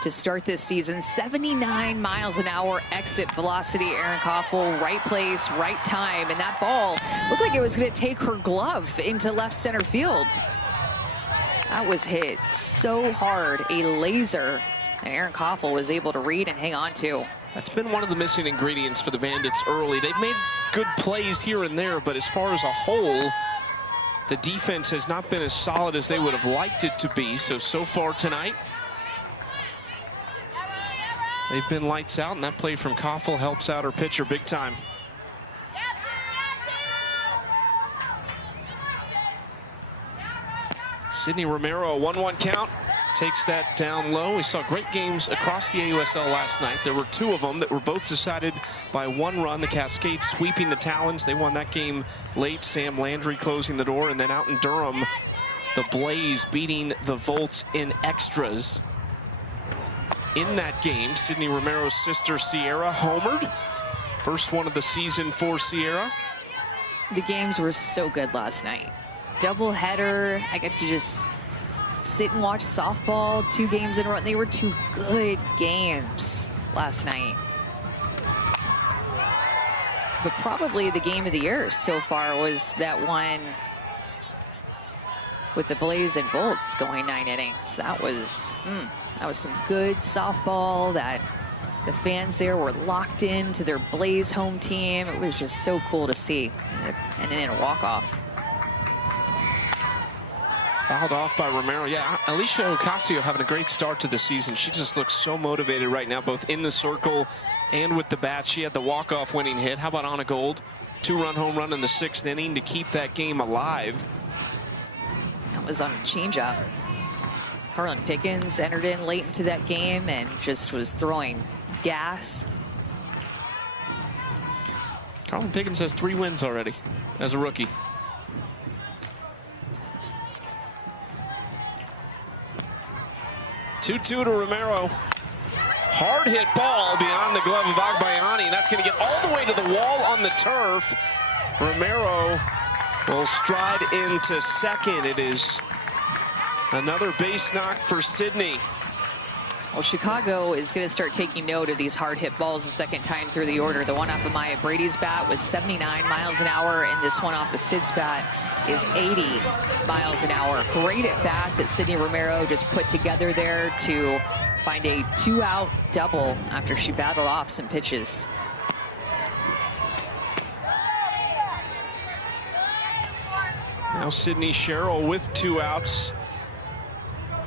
to start this season. 79 miles an hour exit velocity. Aaron Koffel, right place, right time. And that ball looked like it was going to take her glove into left center field. That was hit so hard, a laser. And Aaron Koffel was able to read and hang on to. That's been one of the missing ingredients for the Bandits early. They've made good plays here and there, but as far as a whole, the defense has not been as solid as they would have liked it to be. So far tonight, they've been lights out, and that play from Koffel helps out her pitcher big time. Sydney Romero, a 1-1 count, takes that down low. We saw great games across the AUSL last night. There were 2 of them that were both decided by 1 run. The Cascade sweeping the Talons. They won that game late. Sam Landry closing the door. And then out in Durham, the Blaze beating the Volts in extras. In that game, Sydney Romero's sister Sierra homered. First one of the season for Sierra. The games were so good last night. Double header. I got to just sit and watch softball 2 games in a row. And they were 2 good games last night. But probably the game of the year so far was that one with the Blaze and Volts going 9 innings. That was some good softball. That the fans there were locked into their Blaze home team. It was just so cool to see. And in a walk-off. Fouled off by Romero. Yeah, Alicia Ocasio having a great start to the season. She just looks so motivated right now, both in the circle and with the bat. She had the walk-off winning hit. How about Anna Gold? 2-run home run in the 6th inning to keep that game alive. That was on a changeup. Carlin Pickens entered in late into that game and just was throwing gas. Carlin Pickens has 3 wins already as a rookie. Two-two to Romero. Hard hit ball beyond the glove of Agbayani. That's going to get all the way to the wall on the turf. Romero will stride into second. It is another base knock for Sydney. Well, Chicago is going to start taking note of these hard hit balls the second time through the order. The one off of Maya Brady's bat was 79 miles an hour, and this one off of Sid's bat is 80 miles an hour. Great at bat that Sydney Romero just put together there to find a 2-out double after she battled off some pitches. Now Sydney Sherrill with 2 outs.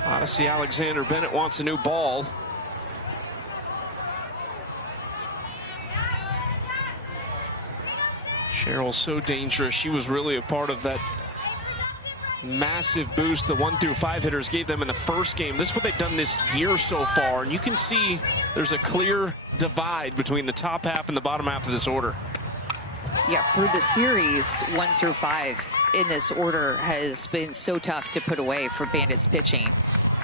Odyssey Alexander Bennett wants a new ball. Sherrill so dangerous. She was really a part of that massive boost the 1 through 5 hitters gave them in the first game. This is what they've done this year so far, and you can see there's a clear divide between the top half and the bottom half of this order. Yeah, for the series, 1 through 5 in this order has been so tough to put away for Bandits pitching.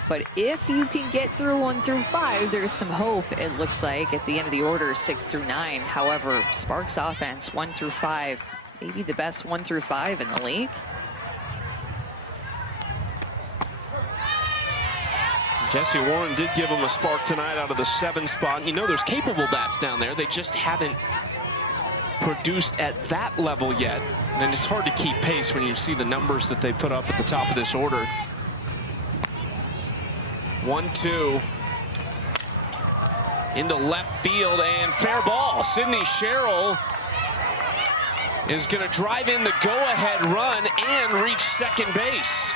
But if you can get through 1 through 5, there's some hope, it looks like, at the end of the order, 6 through 9. However, Sparks offense, 1 through 5, maybe the best 1 through 5 in the league. Jesse Warren did give him a spark tonight out of the 7 spot. You know, there's capable bats down there. They just haven't produced at that level yet. And it's hard to keep pace when you see the numbers that they put up at the top of this order. 1-2 into left field, and fair ball. Sydney Sherrill is going to drive in the go-ahead run and reach second base.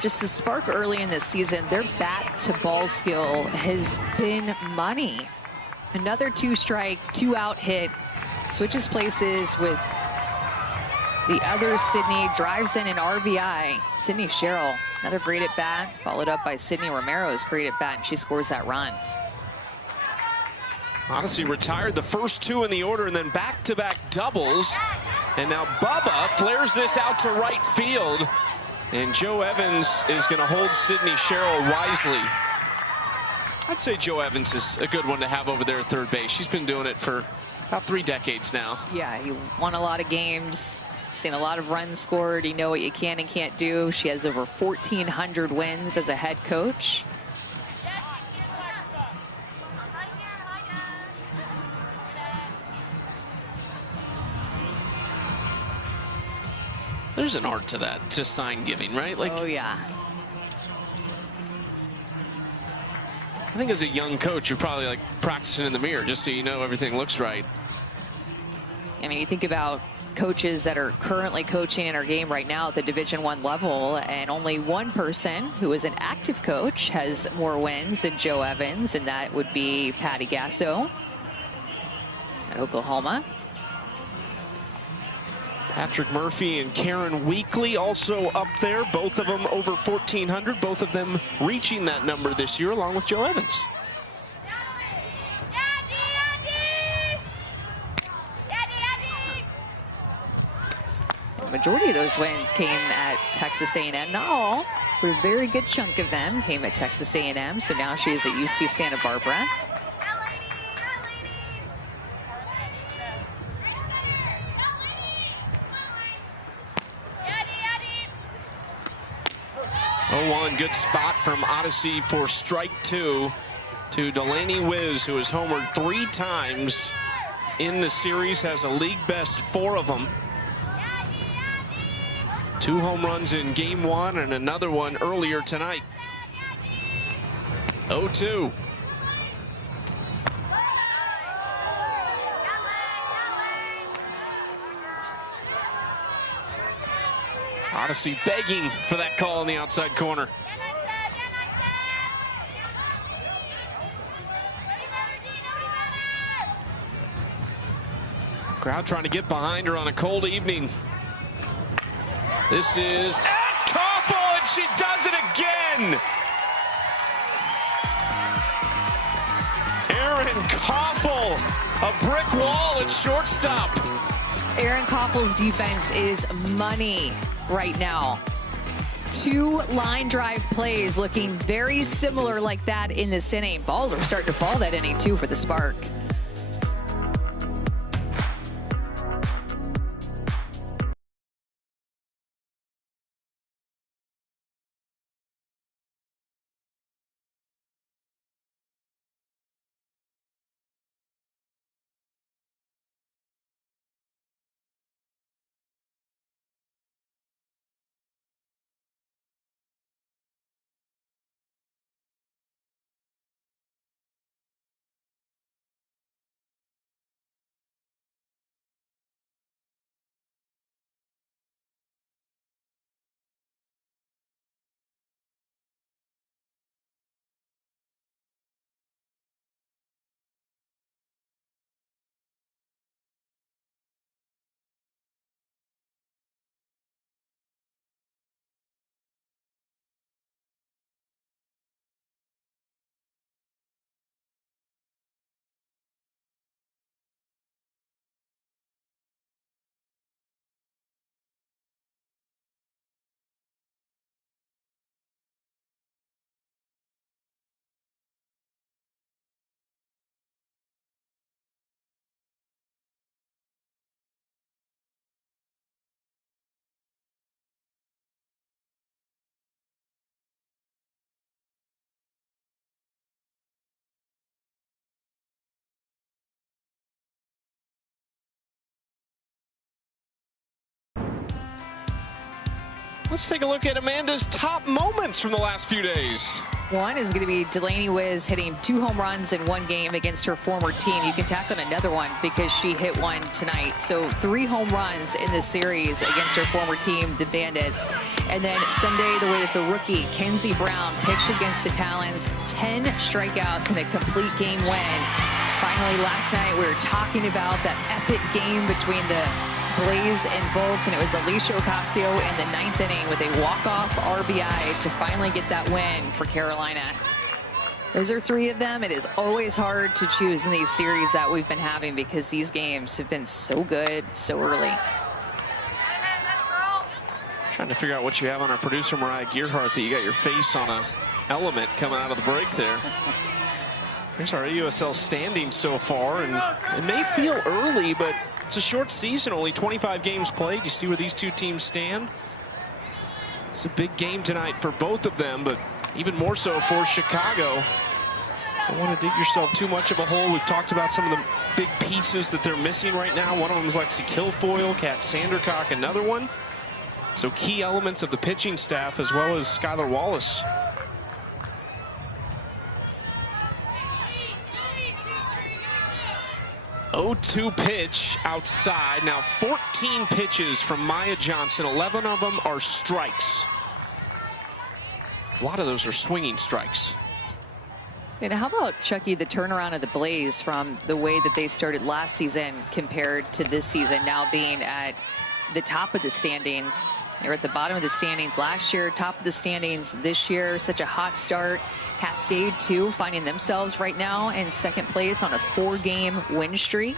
Just the spark early in this season, their bat to ball skill has been money. Another 2-strike, 2-out hit, switches places with the other Sydney, drives in an RBI. Sydney Sherrill, another great at bat, followed up by Sydney Romero's great at bat, and she scores that run. Odyssey retired the first 2 in the order and then back-to-back doubles. And now Bubba flares this out to right field. And Joe Evans is going to hold Sydney Sherrill wisely. I'd say Joe Evans is a good one to have over there at third base. She's been doing it for about 3 decades now. Yeah, he won a lot of games, seen a lot of runs scored. You know what you can and can't do. She has over 1,400 wins as a head coach. There's an art to that, to sign giving, right? Like, oh, yeah. I think as a young coach, you're probably like practicing in the mirror just so you know everything looks right. I mean, you think about coaches that are currently coaching in our game right now at the Division I level, and only one person who is an active coach has more wins than Joe Evans, and that would be Patty Gasso at Oklahoma. Patrick Murphy and Karen Weekly also up there, both of them over 1,400, both of them reaching that number this year along with Joe Evans. The majority of those wins came at Texas A&M, not all, but a very good chunk of them came at Texas A&M, so now she is at UC Santa Barbara. Good spot from Odyssey for strike 2 to Delaney Wiz, who has homered 3 times in the series, has a league best 4 of them. 2 home runs in game 1 and another one earlier tonight. 0-2. Odyssey begging for that call in the outside corner. Crowd trying to get behind her on a cold evening. This is at Koffel, and she does it again. Erin Koffel, a brick wall at shortstop. Erin Koffel's defense is money right now. 2 line drive plays looking very similar like that in this inning. Balls are starting to fall that inning too for the Spark. Let's take a look at Amanda's top moments from the last few days. One is going to be Delaney Wiz hitting 2 home runs in 1 game against her former team. You can tack on another one because she hit 1 tonight. So 3 home runs in this series against her former team, the Bandits. And then Sunday, the way that the rookie, Kenzie Brown, pitched against the Talons, 10 strikeouts and a complete game win. Finally, last night, we were talking about that epic game between the Blaze and Volts, and it was Alicia Ocasio in the 9th inning with a walk-off RBI to finally get that win for Carolina. Those are 3 of them. It is always hard to choose in these series that we've been having because these games have been so good so early. Trying to figure out what you have on our producer, Mariah Gearhart, that you got your face on a element coming out of the break there. Here's our AUSL standings so far, and it may feel early, but it's a short season, only 25 games played. You see where these 2 teams stand? It's a big game tonight for both of them, but even more so for Chicago. Don't want to dig yourself too much of a hole. We've talked about some of the big pieces that they're missing right now. One of them is Lexi Kilfoyle, Kat Sandercock, another one. So key elements of the pitching staff as well as Skylar Wallace. 0-2 pitch outside. Now 14 pitches from Maya Johnson. 11 of them are strikes. A lot of those are swinging strikes. And how about, Chucky, the turnaround of the Blaze from the way that they started last season compared to this season, now being at the top of the standings? They were at the bottom of the standings last year, top of the standings this year. Such a hot start. Cascade, too, finding themselves right now in 2nd place on a 4-game win streak.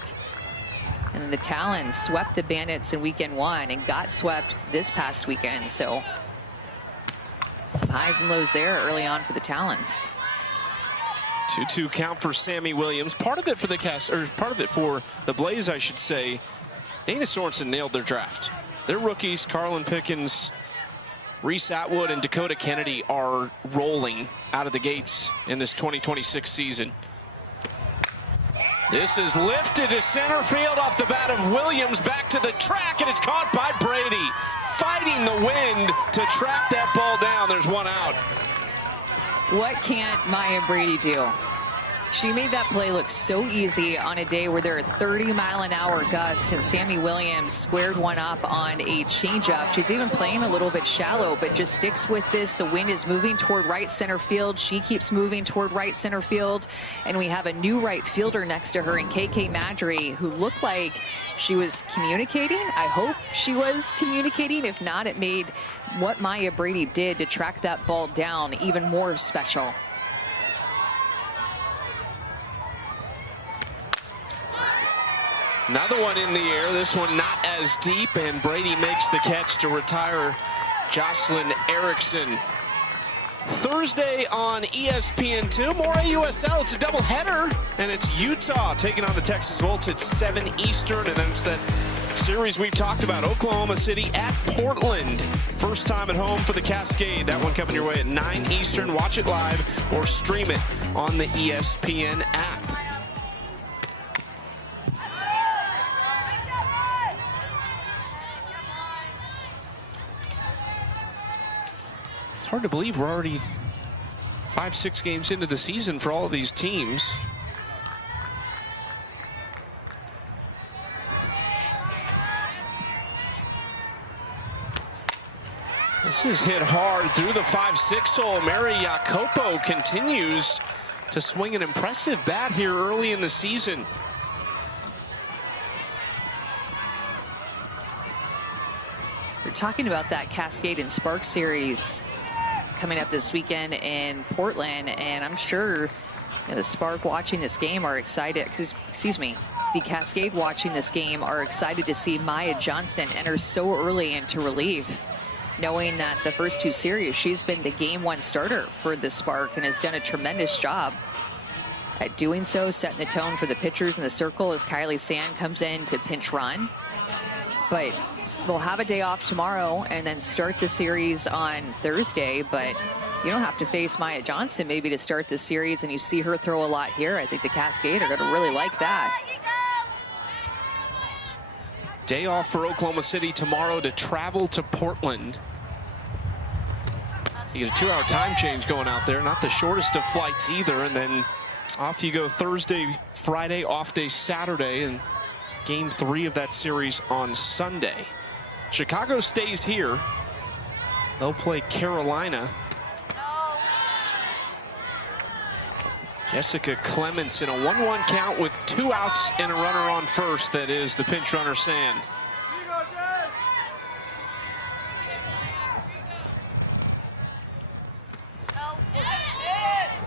And then the Talons swept the Bandits in weekend 1 and got swept this past weekend. So some highs and lows there early on for the Talons. 2-2 count for Sammy Williams. Part of it for the Blaze, I should say. Dana Sorensen nailed their draft. Their rookies, Carlin Pickens, Reese Atwood, and Dakota Kennedy are rolling out of the gates in this 2026 season. This is lifted to center field off the bat of Williams, back to the track, and it's caught by Brady. Fighting the wind to track that ball down. There's 1 out. What can't Maya Brady do? She made that play look so easy on a day where there are 30-mile-an-hour gusts, and Sammy Williams squared one up on a changeup. She's even playing a little bit shallow, but just sticks with this. The wind is moving toward right center field. She keeps moving toward right center field, and we have a new right fielder next to her in KK Madry, who looked like she was communicating. I hope she was communicating. If not, it made what Maya Brady did to track that ball down even more special. Another one in the air, this one not as deep, and Brady makes the catch to retire Jocelyn Erickson. Thursday on ESPN2, more AUSL. It's a doubleheader, and it's Utah taking on the Texas Volts at 7 Eastern, and then it's that series we've talked about, Oklahoma City at Portland. First time at home for the Cascade. That one coming your way at 9 Eastern. Watch it live or stream it on the ESPN app. Hard to believe we're already 5-6 games into the season for all of these teams. This is hit hard through the 5-6 hole. Mary Jacopo continues to swing an impressive bat here early in the season. We're talking about that Cascade and Spark series coming up this weekend in Portland, and I'm sure the Spark watching this game are excited. Excuse me, the Cascade watching this game are excited to see Maya Johnson enter so early into relief, knowing that the first two series she's been the game one starter for the Spark and has done a tremendous job at doing so, setting the tone for the pitchers in the circle as Kylie Sand comes in to pinch run. But they'll have a day off tomorrow and then start the series on Thursday, but you don't have to face Maya Johnson maybe to start the series, and you see her throw a lot here. I think the Cascade are going to really like that. Day off for Oklahoma City tomorrow to travel to Portland. So you get a 2-hour time change going out there, not the shortest of flights either, and then off you go Thursday, Friday, off day Saturday, and game 3 of that series on Sunday. Chicago stays here. They'll play Carolina. Jessica Clements in a 1-1 count with 2 outs and a runner on first. That is the pinch runner, Sand.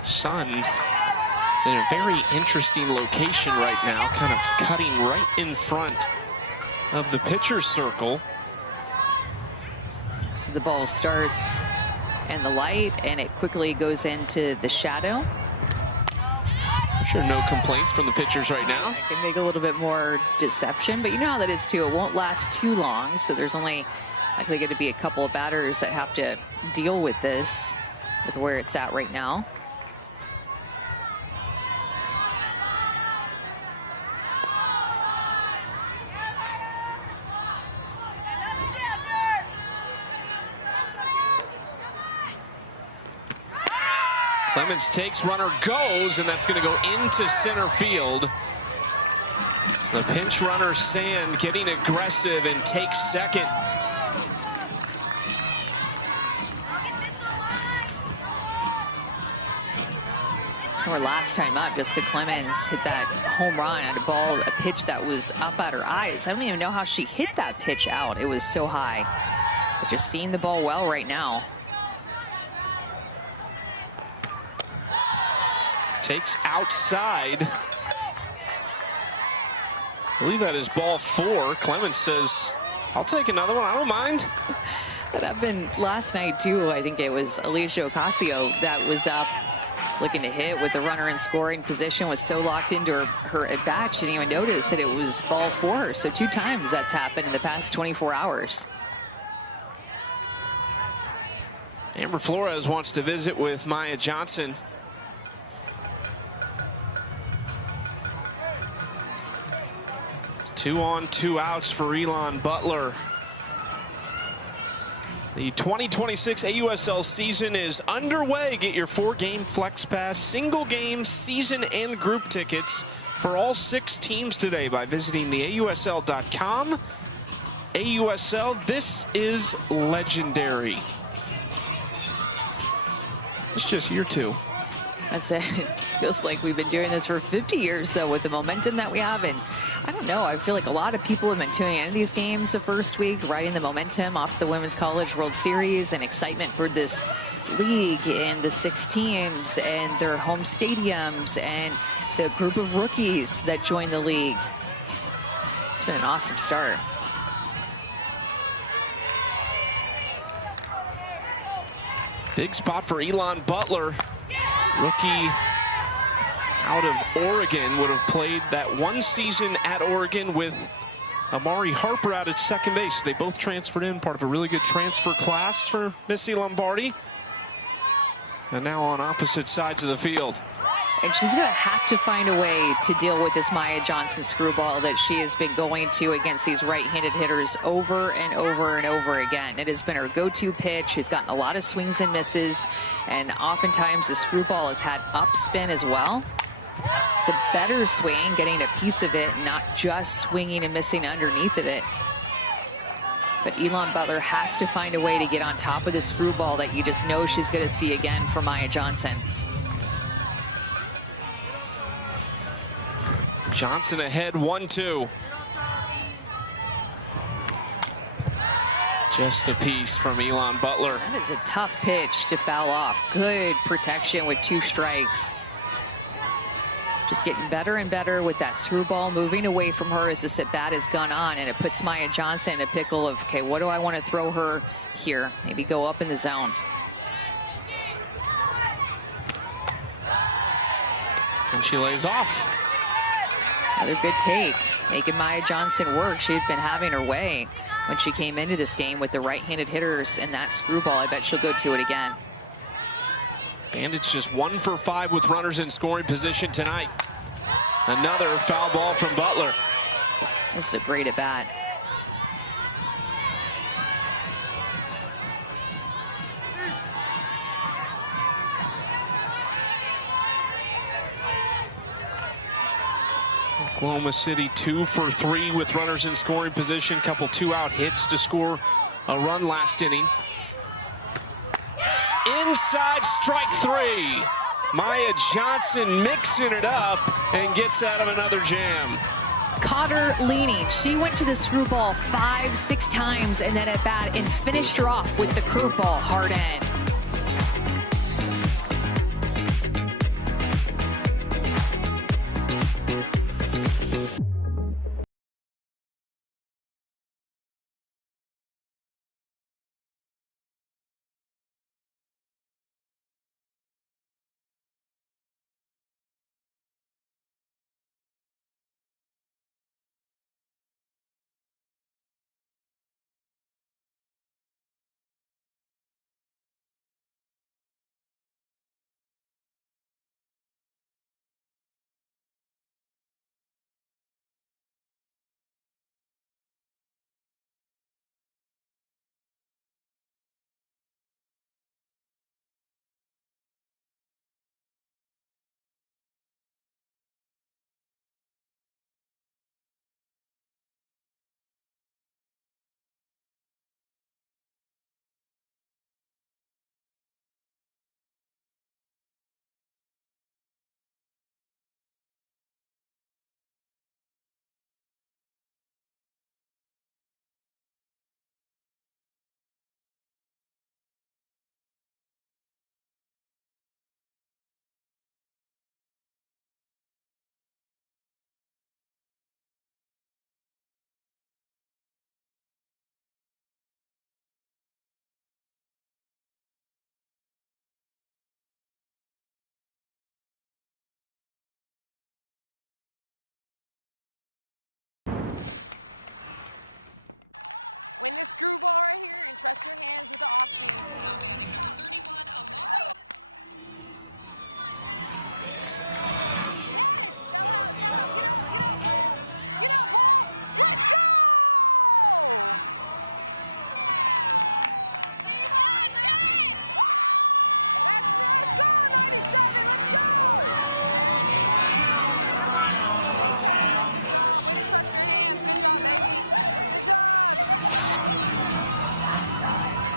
Sun is in a very interesting location right now, kind of cutting right in front of the pitcher's circle. So the ball starts in the light, and it quickly goes into the shadow. I'm sure no complaints from the pitchers right now. It can make a little bit more deception, but you know how that is too. It won't last too long, so there's only likely going to be a couple of batters that have to deal with this, with where it's at right now. Clemens takes, runner goes, and that's going to go into center field. The pinch runner, Sand, getting aggressive and takes second. Or last time up, Jessica Clemens hit that home run at a pitch that was up at her eyes. I don't even know how she hit that pitch out. It was so high. But just seeing the ball well right now. Takes outside. I believe that is ball 4. Clemens says, I'll take another one. I don't mind. That happened last night, too. I think it was Alicia Ocasio that was up looking to hit with the runner in scoring position, was so locked into her at bat, she didn't even notice that it was ball 4. So 2 times that's happened in the past 24 hours. Amber Flores wants to visit with Maya Johnson. Two on, 2 outs for Elon Butler. The 2026 AUSL season is underway. Get your 4-game Flex Pass, single-game season and group tickets for all 6 teams today by visiting the AUSL.com. AUSL, this is legendary. It's just year 2. That's it. It feels like we've been doing this for 50 years, though, with the momentum that we have. And I don't know, I feel like a lot of people have been tuning into these games the first week, riding the momentum off the Women's College World Series and excitement for this league and the 6 teams and their home stadiums and the group of rookies that joined the league. It's been an awesome start. Big spot for Elon Butler. Rookie out of Oregon, would have played that 1 season at Oregon with Amari Harper out at second base. They both transferred in, part of a really good transfer class for Missy Lombardi. And now on opposite sides of the field. And she's going to have to find a way to deal with this Maya Johnson screwball that she has been going to against these right-handed hitters over and over and over again. It has been her go-to pitch. She's gotten a lot of swings and misses, and oftentimes the screwball has had upspin as well. It's a better swing, getting a piece of it, not just swinging and missing underneath of it. But Elon Butler has to find a way to get on top of the screwball that you just know she's going to see again from Maya Johnson. Johnson ahead 1-2. Just a piece from Elon Butler. That is a tough pitch to foul off. Good protection with 2 strikes. Just getting better and better with that screwball, moving away from her as this at-bat has gone on, and it puts Maya Johnson in a pickle of, okay, what do I want to throw her here? Maybe go up in the zone. And she lays off. Another good take, making Maya Johnson work. She had been having her way when she came into this game with the right-handed hitters and that screwball. I bet she'll go to it again. Bandits just 1 for 5 with runners in scoring position tonight. Another foul ball from Butler. This is a great at-bat. Oklahoma City 2 for 3 with runners in scoring position. Couple 2-out hits to score a run last inning. Inside strike 3. Maya Johnson mixing it up and gets out of another jam. Caught her leaning. She went to the screwball 5-6 times and then at bat and finished her off with the curveball hard end.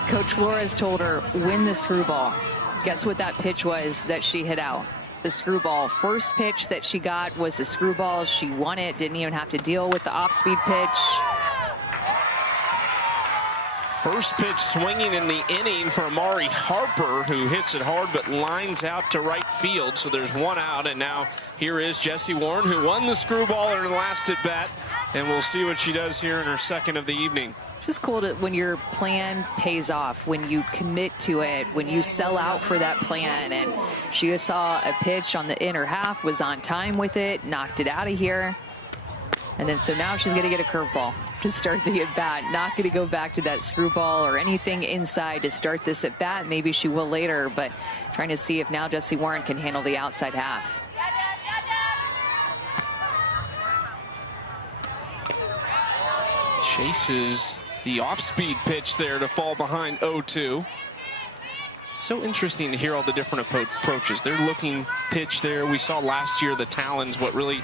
Coach Flores told her, win the screwball. Guess what that pitch was that she hit out? The screwball. First pitch that she got was a screwball. She won it, didn't even have to deal with the off-speed pitch. First pitch swinging in the inning for Amari Harper, who hits it hard but lines out to right field. So there's one out, and now here is Jessie Warren, who won the screwball in her last at bat, and we'll see what she does here in her second of the evening. Just cool to, when your plan pays off, when you commit to it, when you sell out for that plan. And she saw a pitch on the inner half, was on time with it, knocked it out of here. And then so now she's going to get a curveball to start the at bat. Not going to go back to that screwball or anything inside to start this at bat. Maybe she will later, but trying to see if now Jessie Warren can handle the outside half. Chases the off-speed pitch there to fall behind 0-2. So interesting to hear all the different approaches. They're looking pitch there. We saw last year the Talons, what really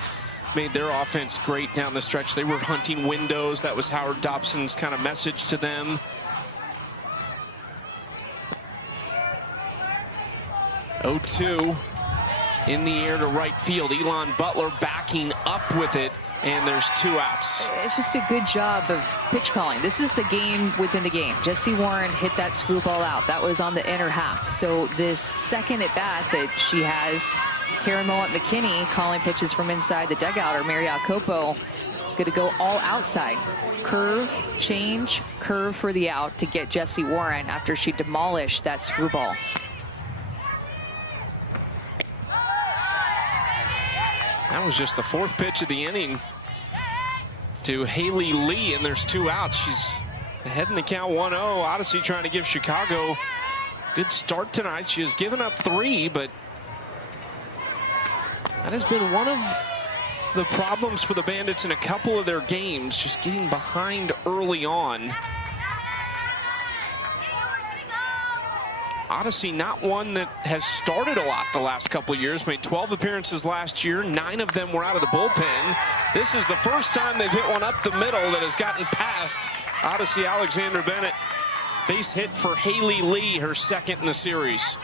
made their offense great down the stretch. They were hunting windows. That was Howard Dobson's kind of message to them. Oh, 2 in the air to right field. Elon Butler backing up with it, and there's 2 outs. It's just a good job of pitch calling. This is the game within the game. Jessie Warren hit that screwball out. That was on the inner half. So this second at bat that she has, Tara Mowat McKinney calling pitches from inside the dugout, or Marriott Copo going to go all outside. Curve, change, curve for the out to get Jessie Warren after she demolished that screwball. That was just the 4th pitch of the inning to Haley Lee, and there's 2 outs. She's ahead in the count 1-0. Odyssey trying to give Chicago a good start tonight. She has given up 3, but that has been one of the problems for the Bandits in a couple of their games, just getting behind early on. Odyssey, not one that has started a lot the last couple of years, made 12 appearances last year. 9 of them were out of the bullpen. This is the first time they've hit one up the middle that has gotten past Odyssey Alexander Bennett. Base hit for Haley Lee, her second in the series.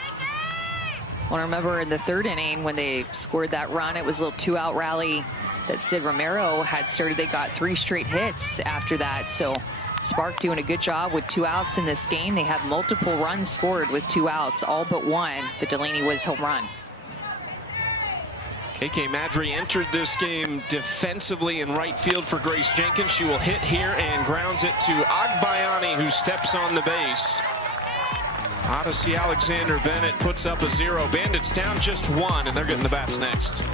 Well, I remember in the 3rd inning when they scored that run, it was a little 2-out rally that Sid Romero had started. They got 3 straight hits after that. So Spark doing a good job with 2 outs in this game. They have multiple runs scored with 2 outs, all but one. The Delaney was home run. KK Madry entered this game defensively in right field for Grace Jenkins. She will hit here and grounds it to Agbayani, who steps on the base. Odyssey Alexander Bennett puts up a 0. Bandits down just 1, and they're getting the bats next.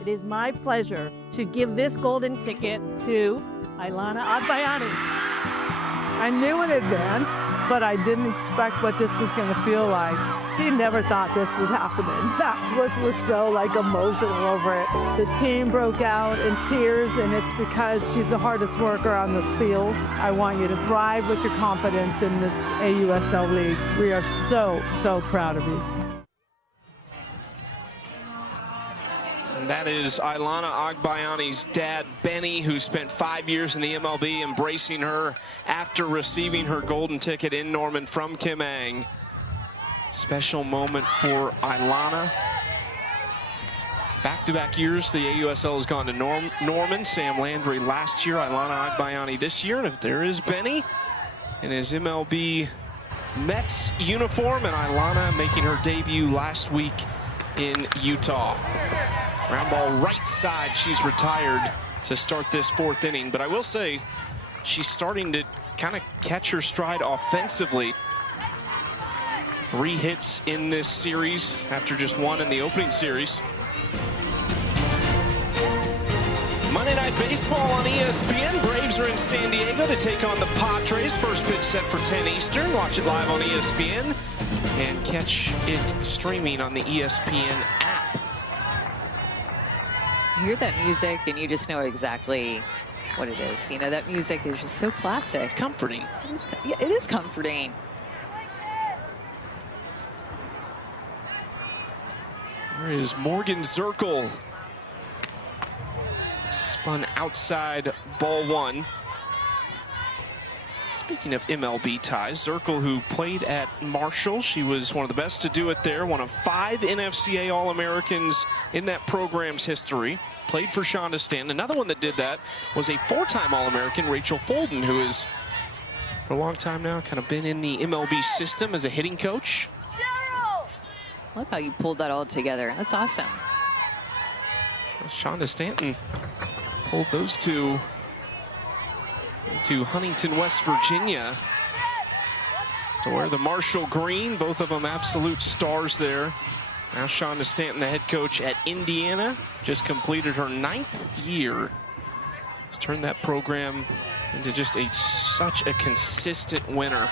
It is my pleasure to give this golden ticket to Ailana Agbayani. I knew in advance, but I didn't expect what this was going to feel like. She never thought this was happening. That's what was so emotional over it. The team broke out in tears, and it's because she's the hardest worker on this field. I want you to thrive with your confidence in this AUSL league. We are so, so proud of you. And that is Ailana Agbayani's dad, Benny, who spent 5 years in the MLB, embracing her after receiving her golden ticket in Norman from Kim Ang. Special moment for Ailana. Back-to-back years, the AUSL has gone to Norman. Sam Landry last year, Ailana Agbayani this year. And if there is Benny in his MLB Mets uniform, and Ailana making her debut last week in Utah. Ground ball right side. She's retired to start this fourth inning. But I will say, she's starting to kind of catch her stride offensively. 3 hits in this series after just 1 in the opening series. Monday Night Baseball on ESPN. Braves are in San Diego to take on the Padres. First pitch set for 10 Eastern. Watch it live on ESPN and catch it streaming on the ESPN app. You hear that music and you just know exactly what it is. You know, that music is just so classic. It's comforting. It is comforting. There is Morgan Zirkle. Spun outside, ball 1. Speaking of MLB ties, Zirkle, who played at Marshall, she was one of the best to do it there. One of 5 NFCA All-Americans in that program's history. Played for Shonda Stanton. Another one that did that was a 4-time All-American, Rachel Folden, who is, for a long time now, kind of been in the MLB system as a hitting coach. I love how you pulled that all together. That's awesome. Shonda Stanton pulled those two to Huntington, West Virginia, to wear the Marshall green. Both of them absolute stars there. Now Shonda Stanton, the head coach at Indiana, just completed her 9th year. Has turned that program into just such a consistent winner.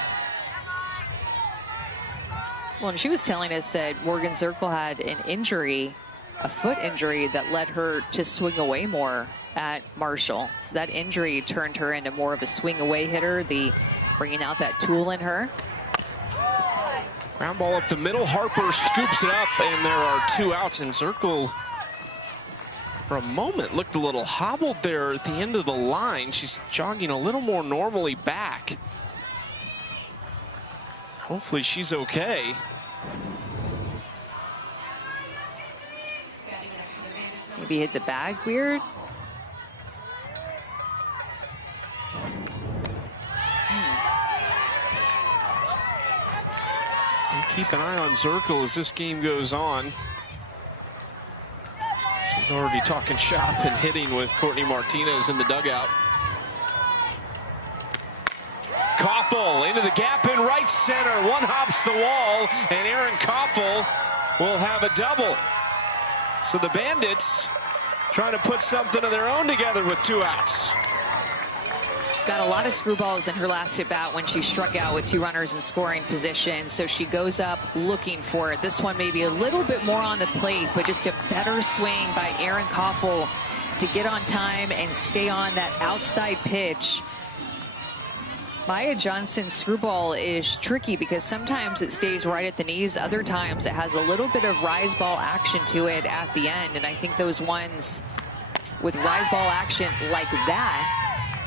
Well, and she was telling us that Morgan Zirkle had an injury, a foot injury, that led her to swing away more at Marshall. So that injury turned her into more of a swing away hitter, bringing out that tool in her. Ground ball up the middle. Harper scoops it up, and there are 2 outs. And Zirkle, for a moment, looked a little hobbled there at the end of the line. She's jogging a little more normally back. Hopefully she's okay. Maybe hit the bag weird. Keep an eye on Zirkle as this game goes on. She's already talking shop and hitting with Courtney Martinez in the dugout. Koffel into the gap in right center. One hops the wall, and Erin Koffel will have a double. So the Bandits trying to put something of their own together with 2 outs. Got a lot of screwballs in her last at bat when she struck out with 2 runners in scoring position. So she goes up looking for it. This one maybe a little bit more on the plate, but just a better swing by Erin Koffel to get on time and stay on that outside pitch. Maya Johnson's screwball is tricky because sometimes it stays right at the knees. Other times it has a little bit of rise ball action to it at the end. And I think those ones with rise ball action like that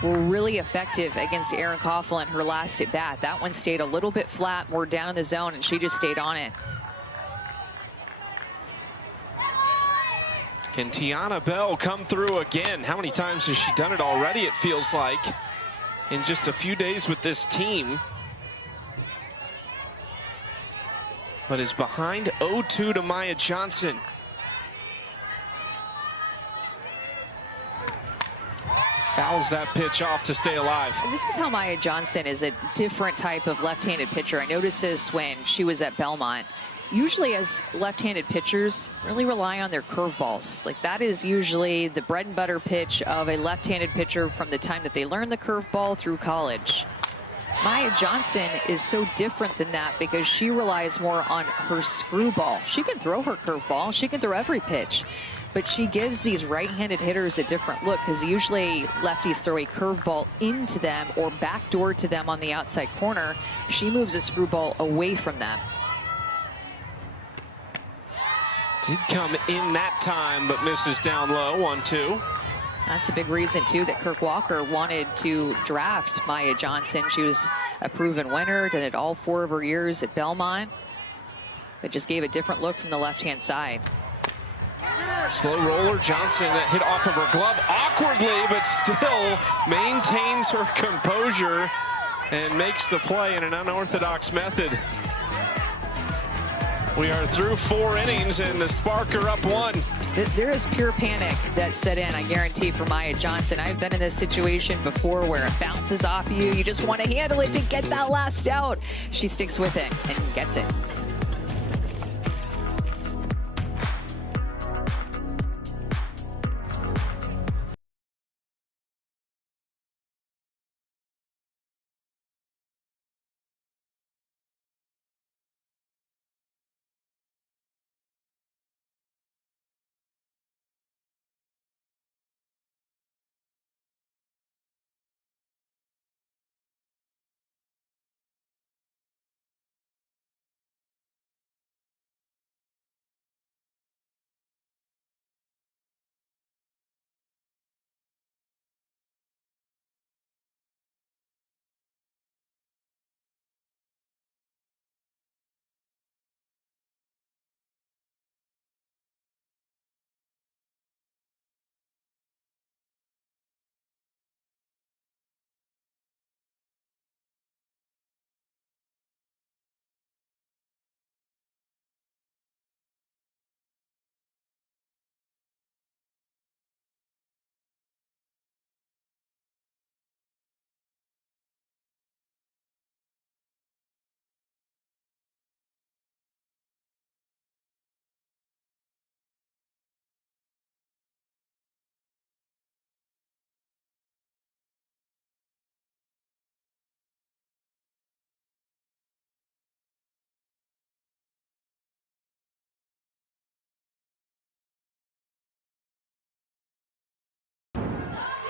were really effective against Erin Koffel in her last at bat. That one stayed a little bit flat, more down in the zone, and she just stayed on it. Can Tiana Bell come through again? How many times has she done it already, it feels like, in just a few days with this team? But is behind 0-2 to Maya Johnson. Fouls that pitch off to stay alive. And this is how Maya Johnson is a different type of left-handed pitcher. I noticed this when she was at Belmont. Usually as left-handed pitchers really rely on their curveballs. Like that is usually the bread and butter pitch of a left-handed pitcher from the time that they learn the curveball through college. Maya Johnson is so different than that because she relies more on her screwball. She can throw her curveball. She can throw every pitch. But she gives these right-handed hitters a different look because usually lefties throw a curveball into them or backdoor to them on the outside corner. She moves a screwball away from them. Did come in that time, but misses down low, 1-2. That's a big reason, too, that Kirk Walker wanted to draft Maya Johnson. She was a proven winner, did it all 4 of her years at Belmont. But just gave a different look from the left-hand side. Slow roller, Johnson that hit off of her glove awkwardly, but still maintains her composure and makes the play in an unorthodox method. We are through 4 innings, and the Spark are up 1. There is pure panic that set in, I guarantee, for Maya Johnson. I've been in this situation before where it bounces off you. You just want to handle it to get that last out. She sticks with it and gets it.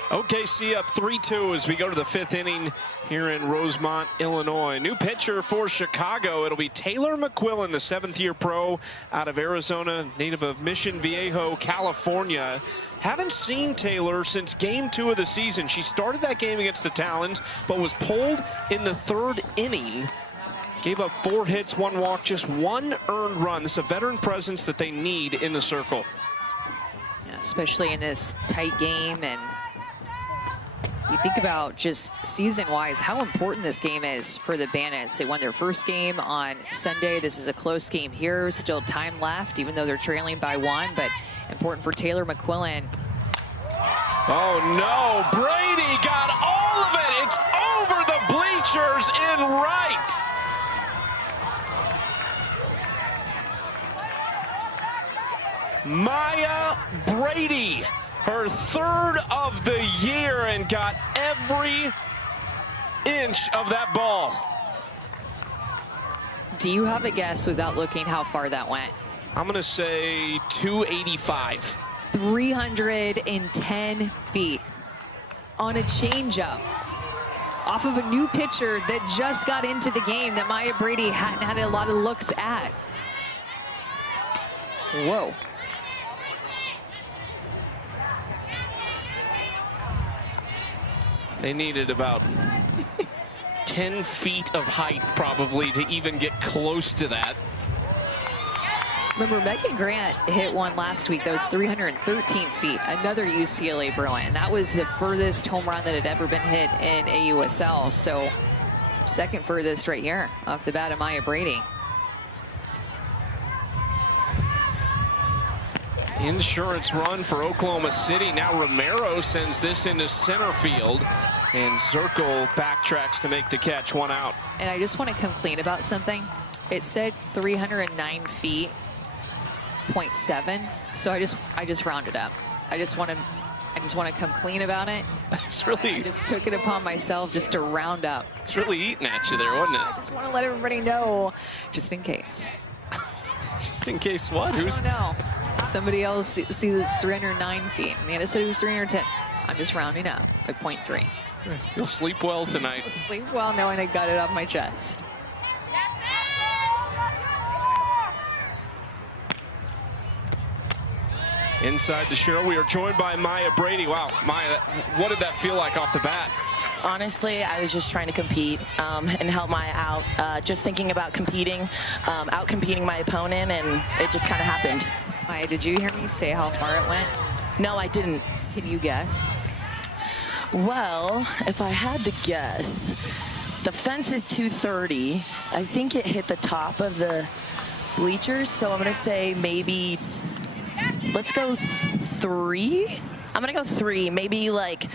OKC up 3-2 as we go to the 5th inning here in Rosemont, Illinois. New pitcher for Chicago. It'll be Taylor McQuillan, the 7th-year pro out of Arizona, native of Mission Viejo, California. Haven't seen Taylor since game 2 of the season. She started that game against the Talons, but was pulled in the 3rd inning. Gave up 4 hits, 1 walk, just 1 earned run. This is a veteran presence that they need in the circle. Yeah, especially in this tight game. And you think about just season-wise how important this game is for the Bandits. They won their first game on Sunday. This is a close game here. Still time left, even though they're trailing by 1. But important for Taylor McQuillan. Oh, no. Brady got all of it. It's over the bleachers in right. Maya Brady, her 3rd of the year, and got every inch of that ball. Do you have a guess without looking how far that went? I'm going to say 285. 310 feet on a changeup off of a new pitcher that just got into the game that Maya Brady hadn't had a lot of looks at. Whoa. They needed about 10 feet of height probably to even get close to that. Remember, Megan Grant hit one last week that was 313 feet, another UCLA Bruin. That was the furthest home run that had ever been hit in AUSL. So 2nd furthest right here off the bat of Maya Brady. Insurance run for Oklahoma City. Now Romero sends this into center field, and Zirkle backtracks to make the catch, 1 out. And I just want to come clean about something. It said 309 feet, 0.7. So I just rounded up. I just just want to come clean about it. It's really, I just took it upon myself just to round up. it's really eating at you there, wasn't I it? just want to let everybody know, just in case. Just in case what? I don't know. Somebody else sees it's 309 feet. Amanda said it was 310. I'm just rounding up at 0.3. You'll sleep well tonight. Sleep well knowing I got it off my chest. Inside to Cheryl, we are joined by Maya Brady. Wow, Maya, what did that feel like off the bat? Honestly, I was just trying to compete and help Maya out. Just thinking about competing, out-competing my opponent, and it just kind of happened. Maya, did you hear me say how far it went? No, I didn't. Can you guess? Well, if I had to guess, the fence is 230. I think it hit the top of the bleachers, so I'm going to say maybe, let's go 3. I'm going to go 3, maybe like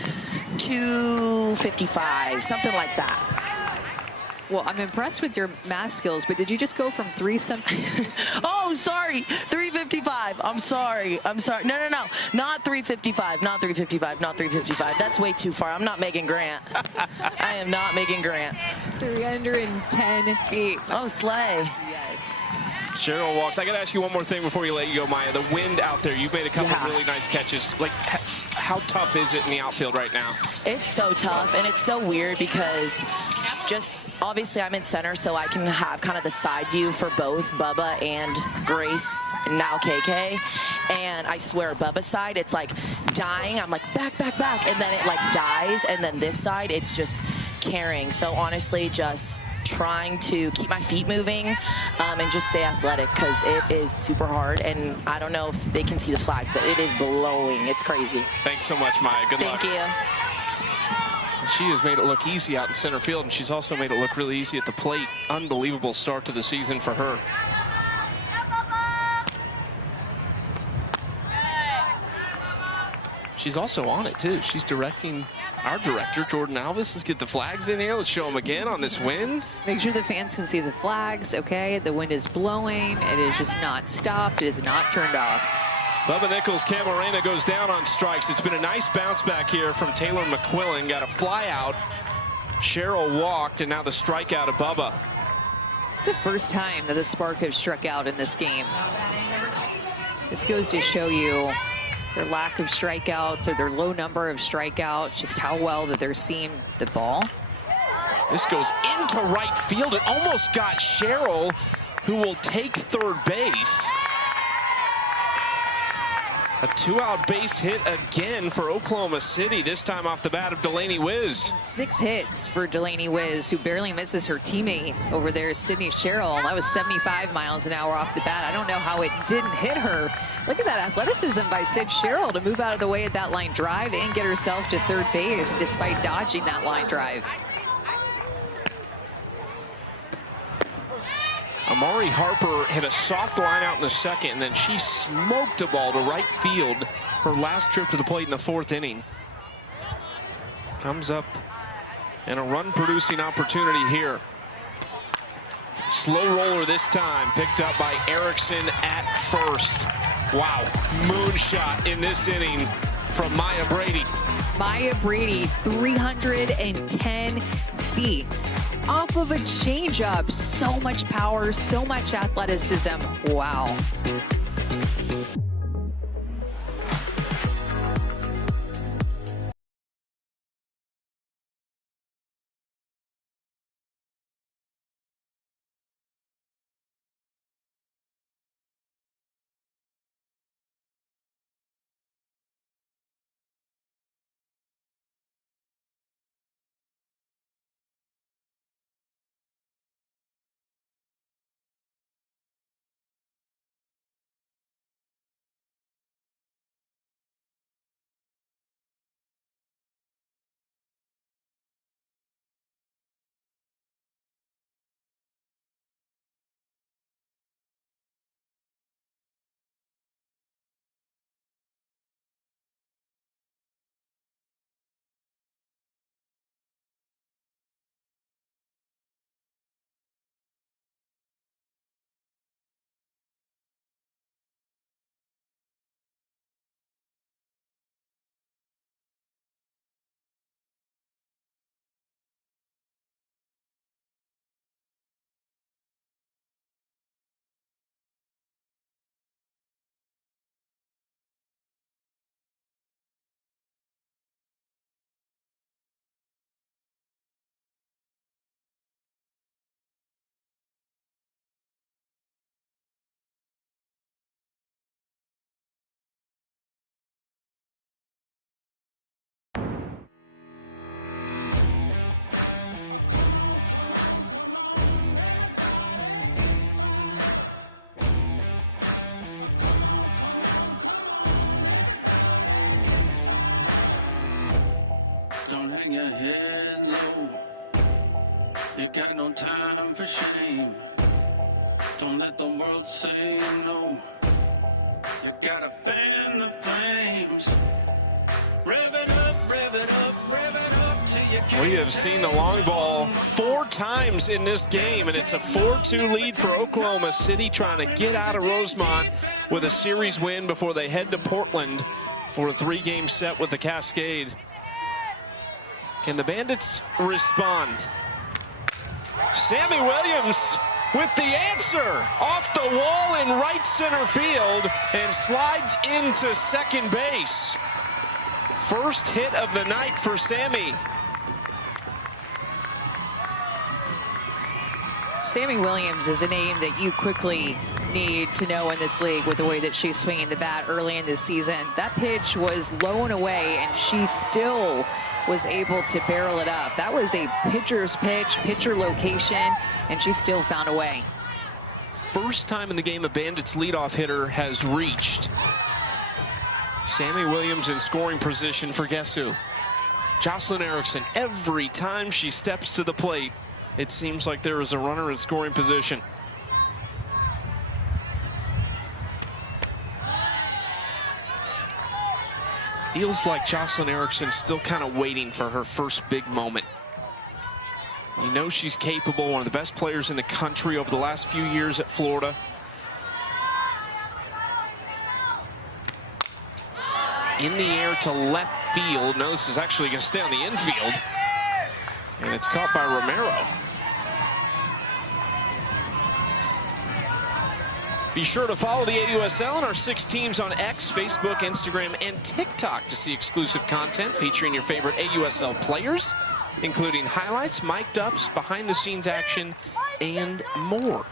255, something like that. Well, I'm impressed with your math skills, but did you just go from 3 something? Oh, sorry, 355. I'm sorry. No, not 355. Not 355. Not 355. That's way too far. I'm not Megan Grant. I am not Megan Grant. 310 feet. Oh, slay. Yes. Cheryl walks. I got to ask you one more thing before you let you go, Maya. The wind out there, you've made a couple of really nice catches. Like, how tough is it in the outfield right now? It's so tough, and it's so weird because just obviously I'm in center, so I can have kind of the side view for both Bubba and Grace, and now KK. And I swear, Bubba's side, it's like dying. I'm like, back, and then it like dies, and then this side, it's just carrying. So honestly, just trying to keep my feet moving and just stay athletic, because it is super hard, and I don't know if they can see the flags, but it is blowing. It's crazy. Thanks so much, Maya. Good luck. Thank you. She has made it look easy out in center field, and she's also made it look really easy at the plate. Unbelievable start to the season for her. She's also on it, too. She's directing our director, Jordan Alvis. Let's get the flags in here. Let's show them again on this wind. Make sure the fans can see the flags, okay? The wind is blowing. It is just not stopped. It is not turned off. Bubba Nichols, Camarena goes down on strikes. It's been a nice bounce back here from Taylor McQuillan. Got a fly out. Cheryl walked, and now the strikeout of Bubba. It's the first time that the Spark have struck out in this game. This goes to show you their lack of strikeouts or their low number of strikeouts, just how well that they're seeing the ball. This goes into right field. It almost got Cheryl, who will take third base. A 2-out base hit again for Oklahoma City, this time off the bat of Delaney Wiz. 6 hits for Delaney Wiz, who barely misses her teammate over there, Sydney Sherrill. That was 75 miles an hour off the bat. I don't know how it didn't hit her. Look at that athleticism by Sid Sherrill to move out of the way of that line drive and get herself to third base despite dodging that line drive. Amari Harper hit a soft line out in the second, and then she smoked a ball to right field her last trip to the plate in the 4th inning. Comes up and a run-producing opportunity here. Slow roller this time, picked up by Erickson at first. Wow, moonshot in this inning from Maya Brady. Maya Brady, 310 feet. Off of a changeup. So much power, so much athleticism. Wow. hang your head low. You got no time for shame. Don't let the world say no. You gotta fan the flames. Rev it up, rev it up, rev it up till you can't. We have seen the long ball 4 times in this game, and it's a 4-2 lead for Oklahoma City, trying to get out of Rosemont with a series win before they head to Portland for a 3-game set with the Cascade. Can the Bandits respond? Sammy Williams with the answer off the wall in right center field and slides into second base. First hit of the night for Sammy. Sammy Williams is a name that you quickly need to know in this league with the way that she's swinging the bat early in this season. That pitch was low and away, and she still was able to barrel it up. That was a pitcher's pitch, pitcher location, and she still found a way. First time in the game a Bandits leadoff hitter has reached. Sammy Williams in scoring position for guess who? Jocelyn Erickson. Every time she steps to the plate, it seems like there is a runner in scoring position. Feels like Jocelyn Erickson still kind of waiting for her first big moment. You know she's capable, one of the best players in the country over the last few years at Florida. In the air to left field. No, this is actually going to stay on the infield. And it's caught by Romero. Be sure to follow the AUSL and our 6 teams on X, Facebook, Instagram, and TikTok to see exclusive content featuring your favorite AUSL players, including highlights, mic'd ups, behind-the-scenes action, and more.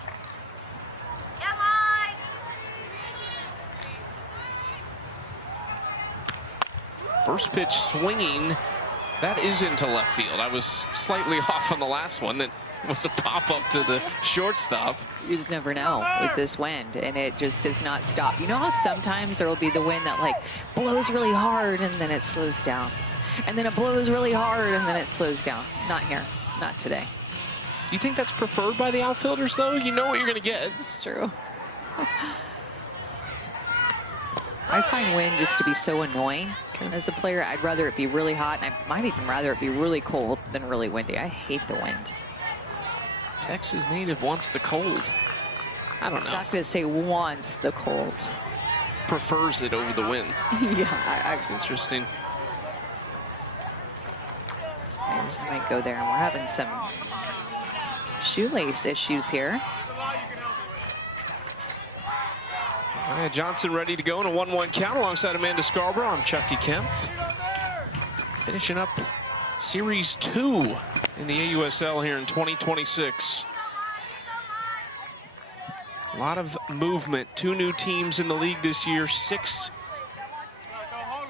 First pitch swinging. That is into left field. I was slightly off on the last one. That was a pop-up to the shortstop. You just never know with this wind, and it just does not stop. You know how sometimes there will be the wind that like blows really hard and then it slows down, and then it blows really hard and then it slows down. Not here, not today. Do you think that's preferred by the outfielders, though? You know what you're going to get. It's true. I find wind just to be so annoying. As a player, I'd rather it be really hot, and I might even rather it be really cold than really windy. I hate the wind. Texas native wants the cold. I don't know. I'm not going to say wants the cold. Prefers it over the wind. Yeah, That's interesting. I might go there, and we're having some shoelace issues here. All right, Johnson ready to go in a 1-1 count alongside Amanda Scarborough. I'm Chucky Kempf. Finishing up Series 2 in the AUSL here in 2026. A lot of movement. 2 new teams in the league this year. 6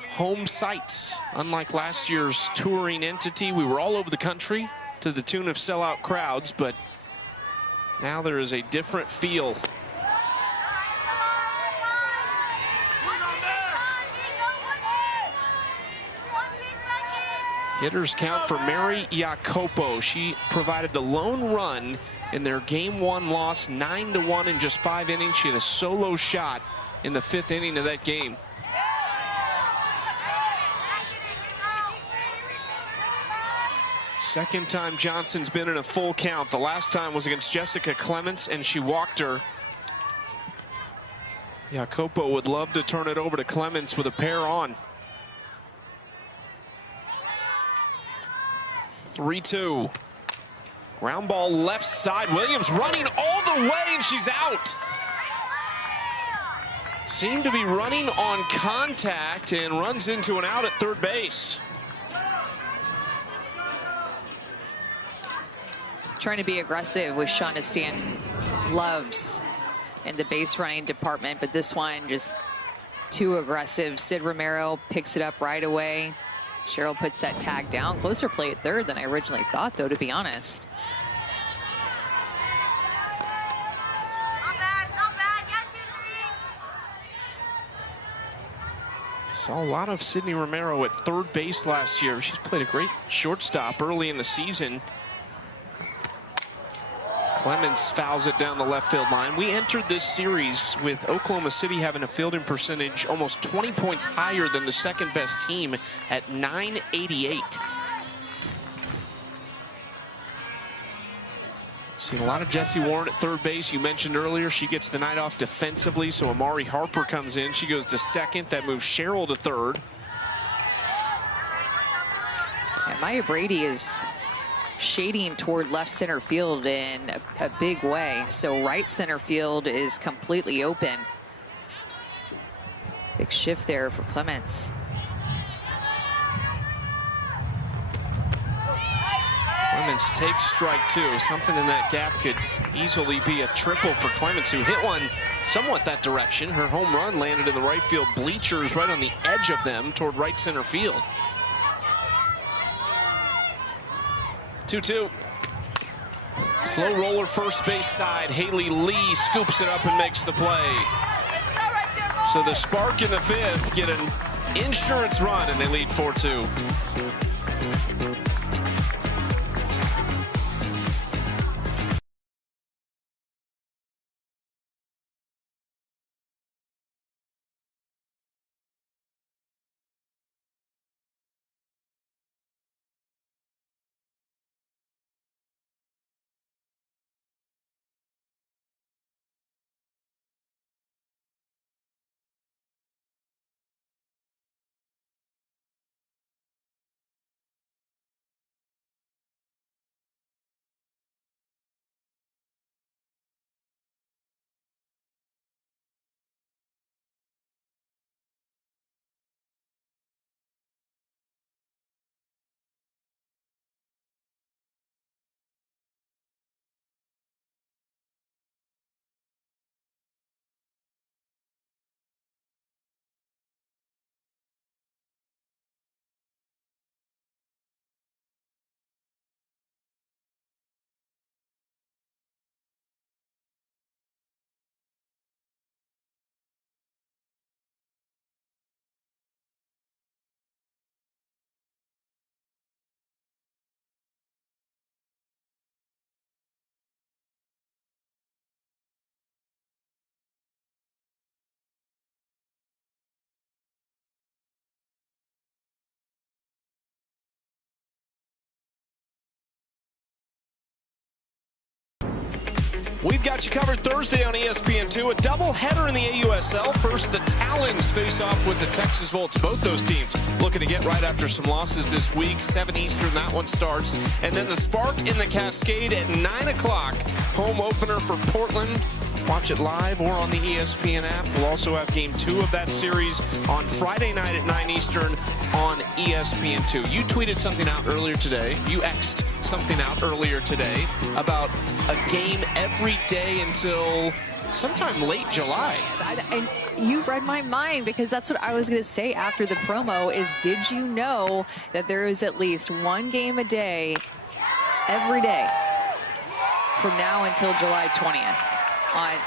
home sites. Unlike last year's touring entity, we were all over the country to the tune of sellout crowds, but now there is a different feel. Hitters count for Mary Jacopo. She provided the lone run in their Game 1 loss, 9-1 in just 5 innings. She had a solo shot in the 5th inning of that game. Second time Johnson's been in a full count. The last time was against Jessica Clements, and she walked her. Jacopo would love to turn it over to Clements with a pair on. 3-2. Ground ball left side. Williams running all the way, and she's out. Seemed to be running on contact and runs into an out at third base. Trying to be aggressive with Shauna Stanton loves in the base running department, but this one just too aggressive. Sid Romero picks it up right away. Cheryl puts that tag down. Closer play at third than I originally thought, though, to be honest. Saw a lot of Sydney Romero at third base last year. She's played a great shortstop early in the season. Clements fouls it down the left field line. We entered this series with Oklahoma City having a fielding percentage almost 20 points higher than the second best team at .988. Seen a lot of Jessie Warren at third base. You mentioned earlier she gets the night off defensively, so Amari Harper comes in. She goes to second. That moves Cheryl to third. And Maya Brady is shading toward left center field in a big way. So right center field is completely open. Big shift there for Clements. Clements takes strike two. Something in that gap could easily be a triple for Clements, who hit one somewhat that direction. Her home run landed in the right field bleachers, right on the edge of them toward right center field. 2-2. Slow roller first base side. Haley Lee scoops it up and makes the play. So the Spark in the fifth get an insurance run and they lead 4-2. We've got you covered Thursday on ESPN2. A doubleheader in the AUSL. First, the Talons face off with the Texas Volts. Both those teams looking to get right after some losses this week. 7 Eastern, that one starts. And then the Spark in the Cascade at 9 o'clock. Home opener for Portland. Watch it live or on the ESPN app. We'll also have game 2 of that series on Friday night at 9 Eastern on ESPN2. You tweeted something out earlier today. You X'd something out earlier today about a game every day until sometime late July. And you read my mind, because that's what I was going to say after the promo is, did you know that there is at least one game a day every day from now until July 20th?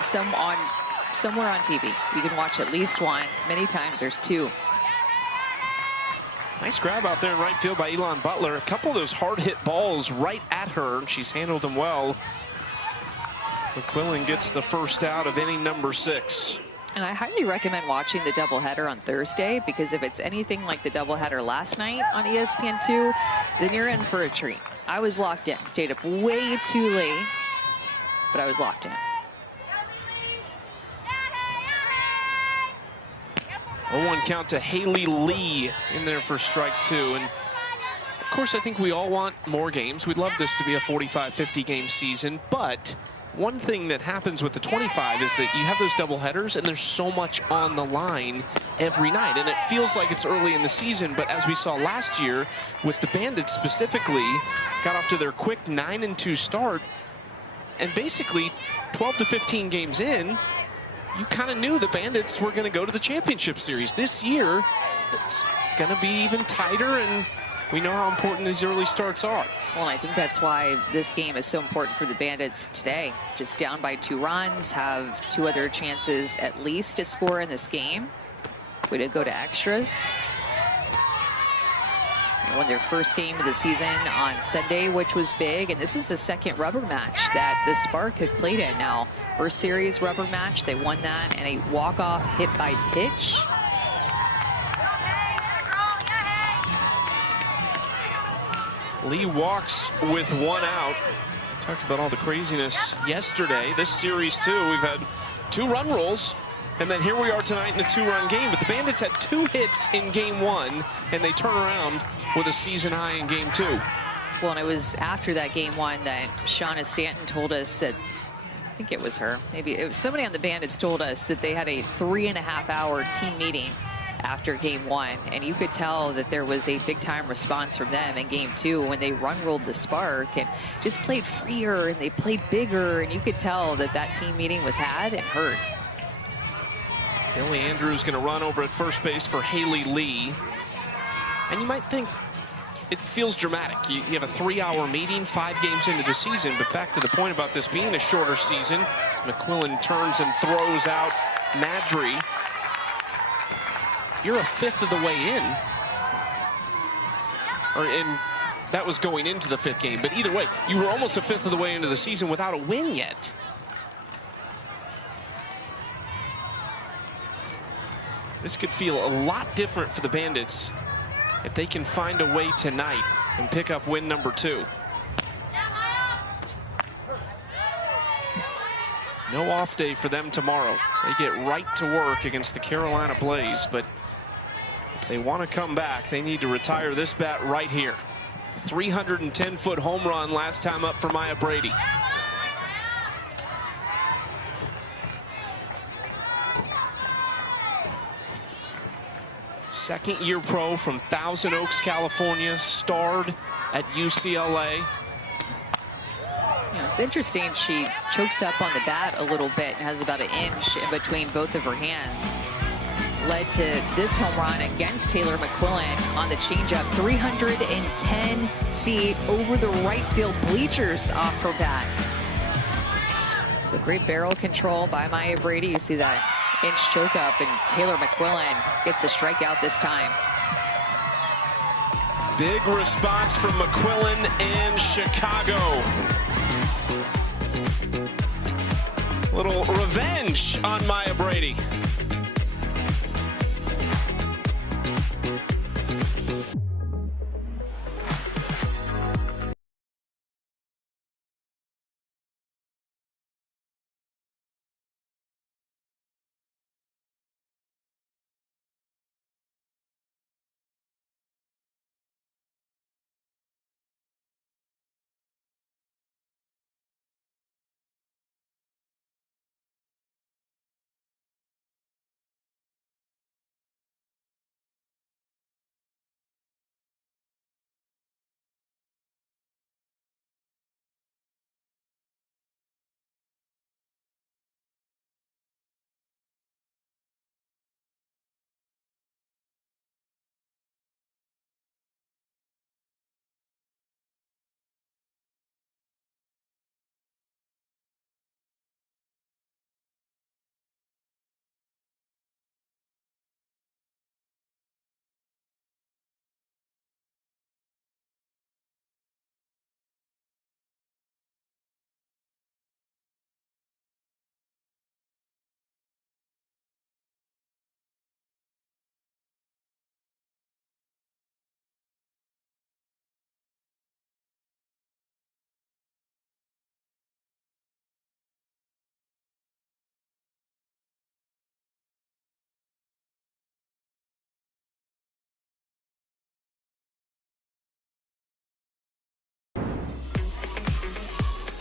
Somewhere on TV. You can watch at least one. Many times there's 2. Nice grab out there in right field by Elon Butler. A couple of those hard hit balls right at her, and she's handled them well. McQuillan gets the first out of inning number 6. And I highly recommend watching the doubleheader on Thursday, because if it's anything like the doubleheader last night on ESPN2, then you're in for a treat. I was locked in. Stayed up way too late, but I was locked in. 0-1 count to Haley Lee in there for strike 2. And of course, I think we all want more games. We'd love this to be a 45, 50 game season. But one thing that happens with the 25 is that you have those double headers and there's so much on the line every night. And it feels like it's early in the season. But as we saw last year with the Bandits specifically, got off to their quick 9-2 start. And basically 12 to 15 games in, you kind of knew the Bandits were going to go to the championship series. This year, it's going to be even tighter, and we know how important these early starts are. Well, I think that's why this game is so important for the Bandits today. Just down by 2 runs, have 2 other chances at least to score in this game. We did go to extras. They won their first game of the season on Sunday, which was big. And this is the second rubber match that the Spark have played in now. First series rubber match, they won that, and a walk-off hit by pitch. Lee walks with one out. Talked about all the craziness yesterday. This series, too, we've had 2 run rolls. And then here we are tonight in a 2-run game. But the Bandits had 2 hits in game 1, and they turn around with a season high in game 2. Well, and it was after that game 1 that Shauna Stanton told us that, I think it was her, maybe it was somebody on the Bandits told us that they had a 3.5-hour team meeting after game 1. And you could tell that there was a big-time response from them in game 2 when they run-rolled the Spark and just played freer and they played bigger. And you could tell that that team meeting was had and heard. Billy Andrews going to run over at first base for Haley Lee. And you might think it feels dramatic. You have a 3-hour meeting, 5 games into the season, but back to the point about this being a shorter season, McQuillan turns and throws out Madry. You're a 5th of the way in. And that was going into the 5th game, but either way, you were almost a 5th of the way into the season without a win yet. This could feel a lot different for the Bandits if they can find a way tonight and pick up win number 2. No off day for them tomorrow. They get right to work against the Carolina Blaze, but if they want to come back, they need to retire this bat right here. 310-foot home run last time up for Maya Brady. Second-year pro from Thousand Oaks, California, starred at UCLA. You know, it's interesting, she chokes up on the bat a little bit and has about 1 inch in between both of her hands. Led to this home run against Taylor McQuillan on the changeup, 310 feet over the right field bleachers off her bat. The great barrel control by Maya Brady. You see that inch choke up, and Taylor McQuillan gets a strikeout this time. Big response from McQuillan in Chicago. Little revenge on Maya Brady.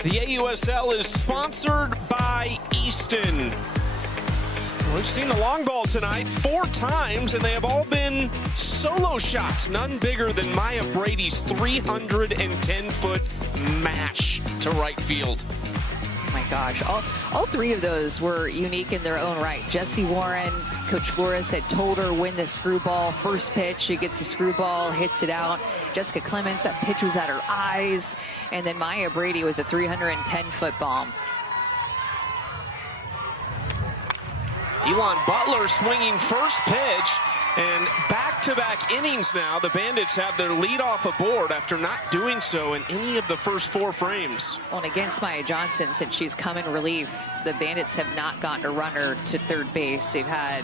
The AUSL is sponsored by Easton. We've seen the long ball tonight 4 times, and they have all been solo shots. None bigger than Maya Brady's 310-foot mash to right field. Oh my gosh, all 3 of those were unique in their own right. Jessie Warren, Coach Flores had told her win the screwball. First pitch, she gets the screwball, hits it out. Jessica Clements, that pitch was at her eyes. And then Maya Brady with a 310-foot bomb. Elon Butler swinging first pitch, and back-to-back innings now. The Bandits have their leadoff aboard after not doing so in any of the first 4 frames. Well, and against Maya Johnson, since she's come in relief, the Bandits have not gotten a runner to third base. They've had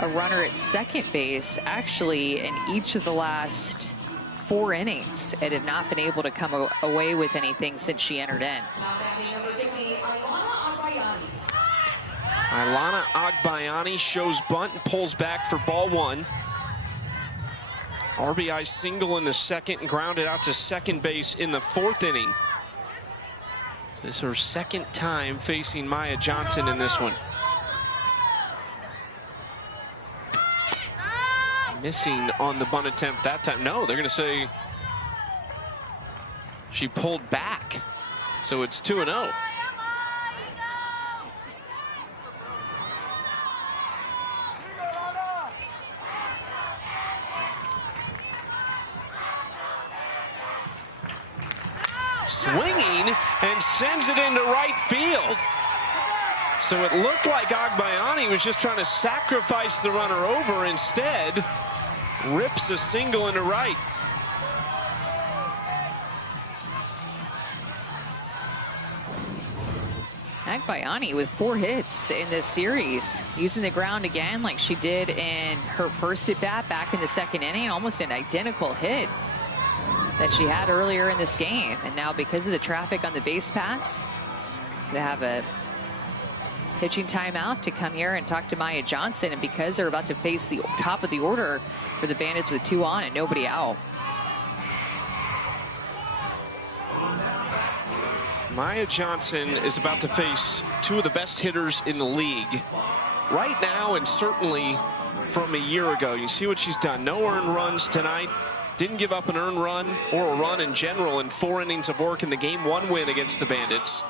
a runner at second base, actually, in each of the last 4 innings, and have not been able to come away with anything since she entered in. Ilana Agbayani shows bunt and pulls back for ball 1. RBI single in the second and grounded out to second base in the 4th inning. This is her second time facing Maya Johnson in this one. Missing on the bunt attempt that time. No, they're going to say she pulled back. So it's 2-0. Swinging and sends it into right field. So it looked like Agbayani was just trying to sacrifice the runner over. Instead, rips a single into right. Agbayani with 4 hits in this series, using the ground again like she did in her first at-bat back in the second inning. Almost an identical hit that she had earlier in this game. And now, because of the traffic on the base pass, they have a pitching timeout to come here and talk to Maya Johnson. And because they're about to face the top of the order for the Bandits with 2 on and nobody out. Maya Johnson is about to face 2 of the best hitters in the league right now, and certainly from a year ago. You see what she's done. No earned runs tonight. Didn't give up an earned run or a run in general in 4 innings of work in the Game 1 win against the Bandits.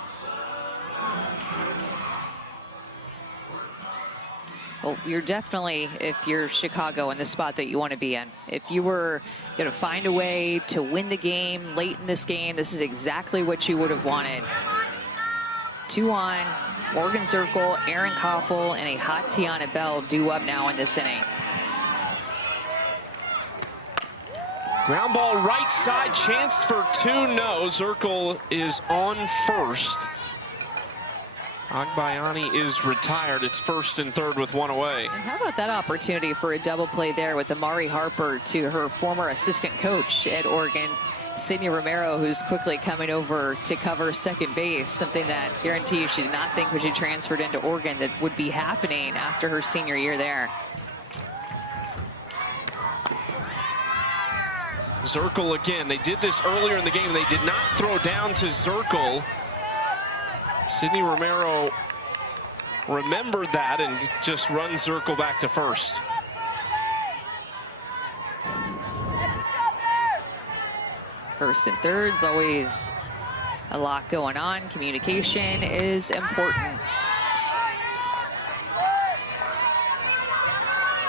Well, you're definitely, if you're Chicago, in the spot that you want to be in. If you were going to find a way to win the game late in this game, this is exactly what you would have wanted. 2 on, Morgan Zirkle, Aaron Koffel, and a hot Tiana Bell due up now in this inning. Ground ball right side, chance for 2, no. Zirkle is on first. Agbayani is retired. It's 1st and 3rd with 1 away. And how about that opportunity for a double play there with Amari Harper to her former assistant coach at Oregon, Sydney Romero, who's quickly coming over to cover second base, something that guarantee you she did not think when she transferred into Oregon that would be happening after her senior year there. Zirkle again. They did this earlier in the game. They did not throw down to Zirkle. Sydney Romero remembered that and just runs Zirkle back to first. First and third's always a lot going on. Communication is important.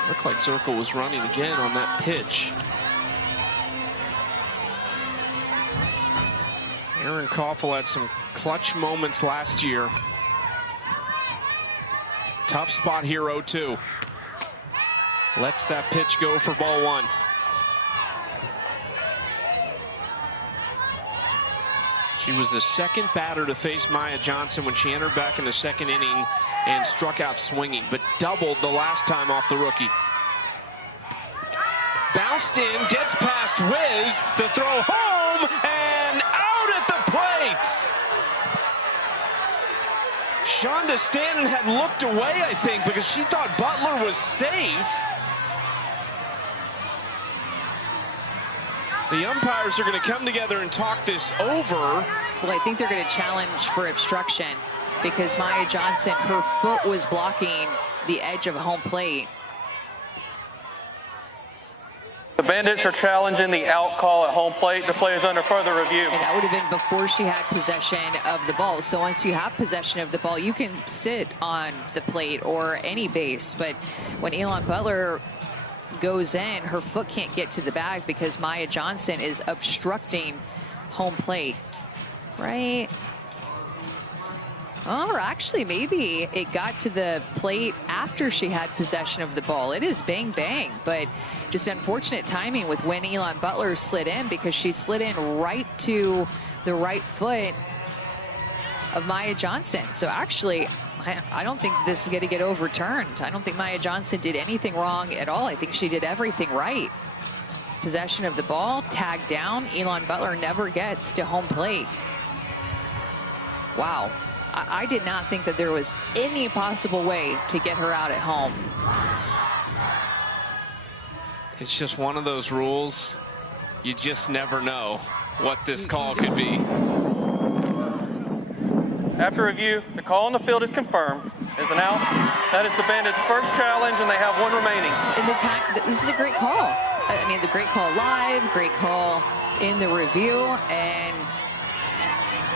Looked like Zirkle was running again on that pitch. Aaron Koffel had some clutch moments last year. Tough spot here, 0-2. Lets that pitch go for ball 1. She was the second batter to face Maya Johnson when she entered back in the second inning and struck out swinging, but doubled the last time off the rookie. Bounced in, gets past Wiz, the throw home, and out at the plate. Shonda Stanton had looked away, I think, because she thought Butler was safe. The umpires are going to come together and talk this over. Well, I think they're going to challenge for obstruction because Maya Johnson, her foot was blocking the edge of home plate. The Bandits are challenging the out call at home plate. The play is under further review. And that would have been before she had possession of the ball. So once you have possession of the ball, you can sit on the plate or any base. But when Elon Butler goes in, her foot can't get to the bag because Maya Johnson is obstructing home plate. Right Or actually, maybe it got to the plate after she had possession of the ball. It is bang, bang, but just unfortunate timing with when Elon Butler slid in, because she slid in right to the right foot of Maya Johnson. So actually, I don't think this is going to get overturned. I don't think Maya Johnson did anything wrong at all. I think she did everything right. Possession of the ball, tagged down. Elon Butler never gets to home plate. Wow. I did not think that there was any possible way to get her out at home. It's just one of those rules. You just never know what this call could be. After review, the call on the field is confirmed as an out. That is the Bandits' first challenge, and they have one remaining. In the time, this is a great call. I mean, the great call live, great call in the review, and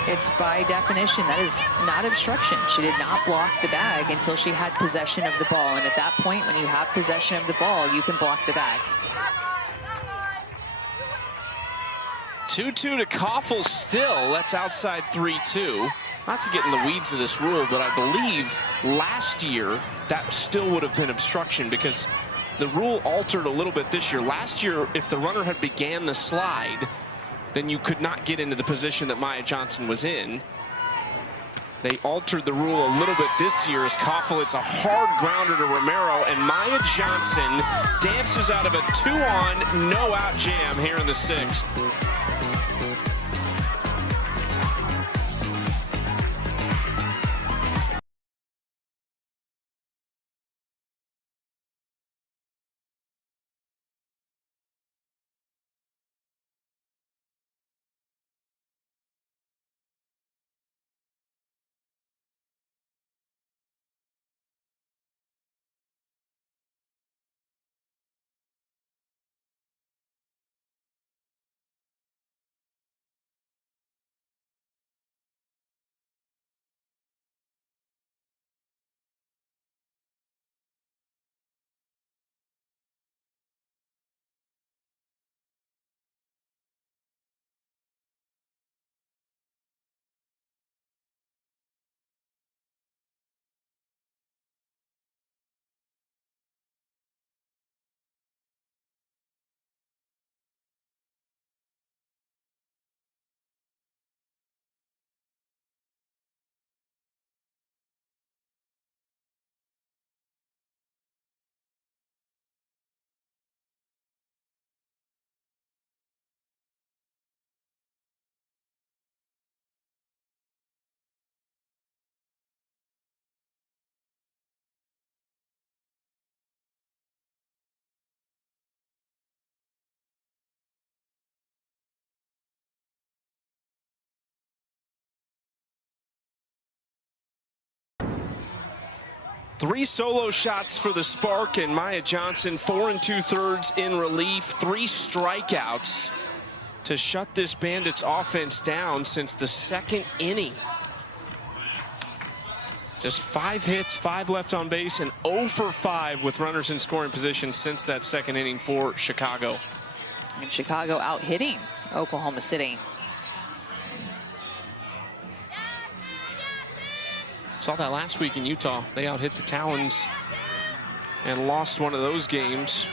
it's by definition, that is not obstruction. She did not block the bag until she had possession of the ball. And at that point, when you have possession of the ball, you can block the bag. 2-2 to Koffel still. That's outside 3-2. Not to get in the weeds of this rule, but I believe last year that still would have been obstruction, because the rule altered a little bit this year. Last year, if the runner had began the slide, then you could not get into the position that Maya Johnson was in. They altered the rule a little bit this year as Koffel, it's a hard grounder to Romero, and Maya Johnson dances out of a 2-on, no-out jam here in the 6th. Three solo shots for the Spark, and Maya Johnson 4 2/3 in relief, 3 strikeouts to shut this Bandits offense down since the 2nd inning. Just 5 hits, 5 left on base, and 0 for 5 with runners in scoring position since that 2nd inning for Chicago. And Chicago out hitting Oklahoma City. Saw that last week in Utah. They out hit the Talons and lost one of those games.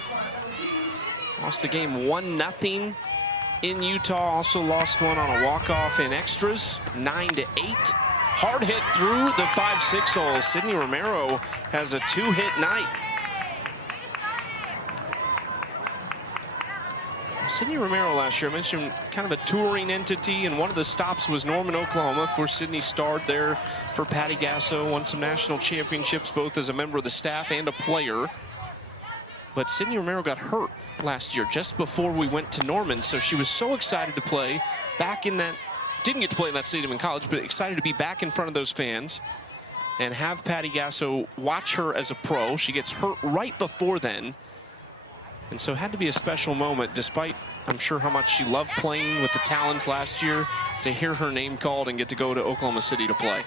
Lost a game 1-0 in Utah. Also lost one on a walk-off in extras, 9-8. Hard hit through the 5-6 hole. Sydney Romero has a 2-hit night. Sydney Romero last year, I mentioned kind of a touring entity, and one of the stops was Norman, Oklahoma. Of course, Sydney starred there for Patty Gasso, won some national championships both as a member of the staff and a player. But Sydney Romero got hurt last year just before we went to Norman, so she was so excited to play back in that, didn't get to play in that stadium in college, but excited to be back in front of those fans and have Patty Gasso watch her as a pro. She gets hurt right before then. And so it had to be a special moment, despite, I'm sure, how much she loved playing with the Talons last year, to hear her name called and get to go to Oklahoma City to play.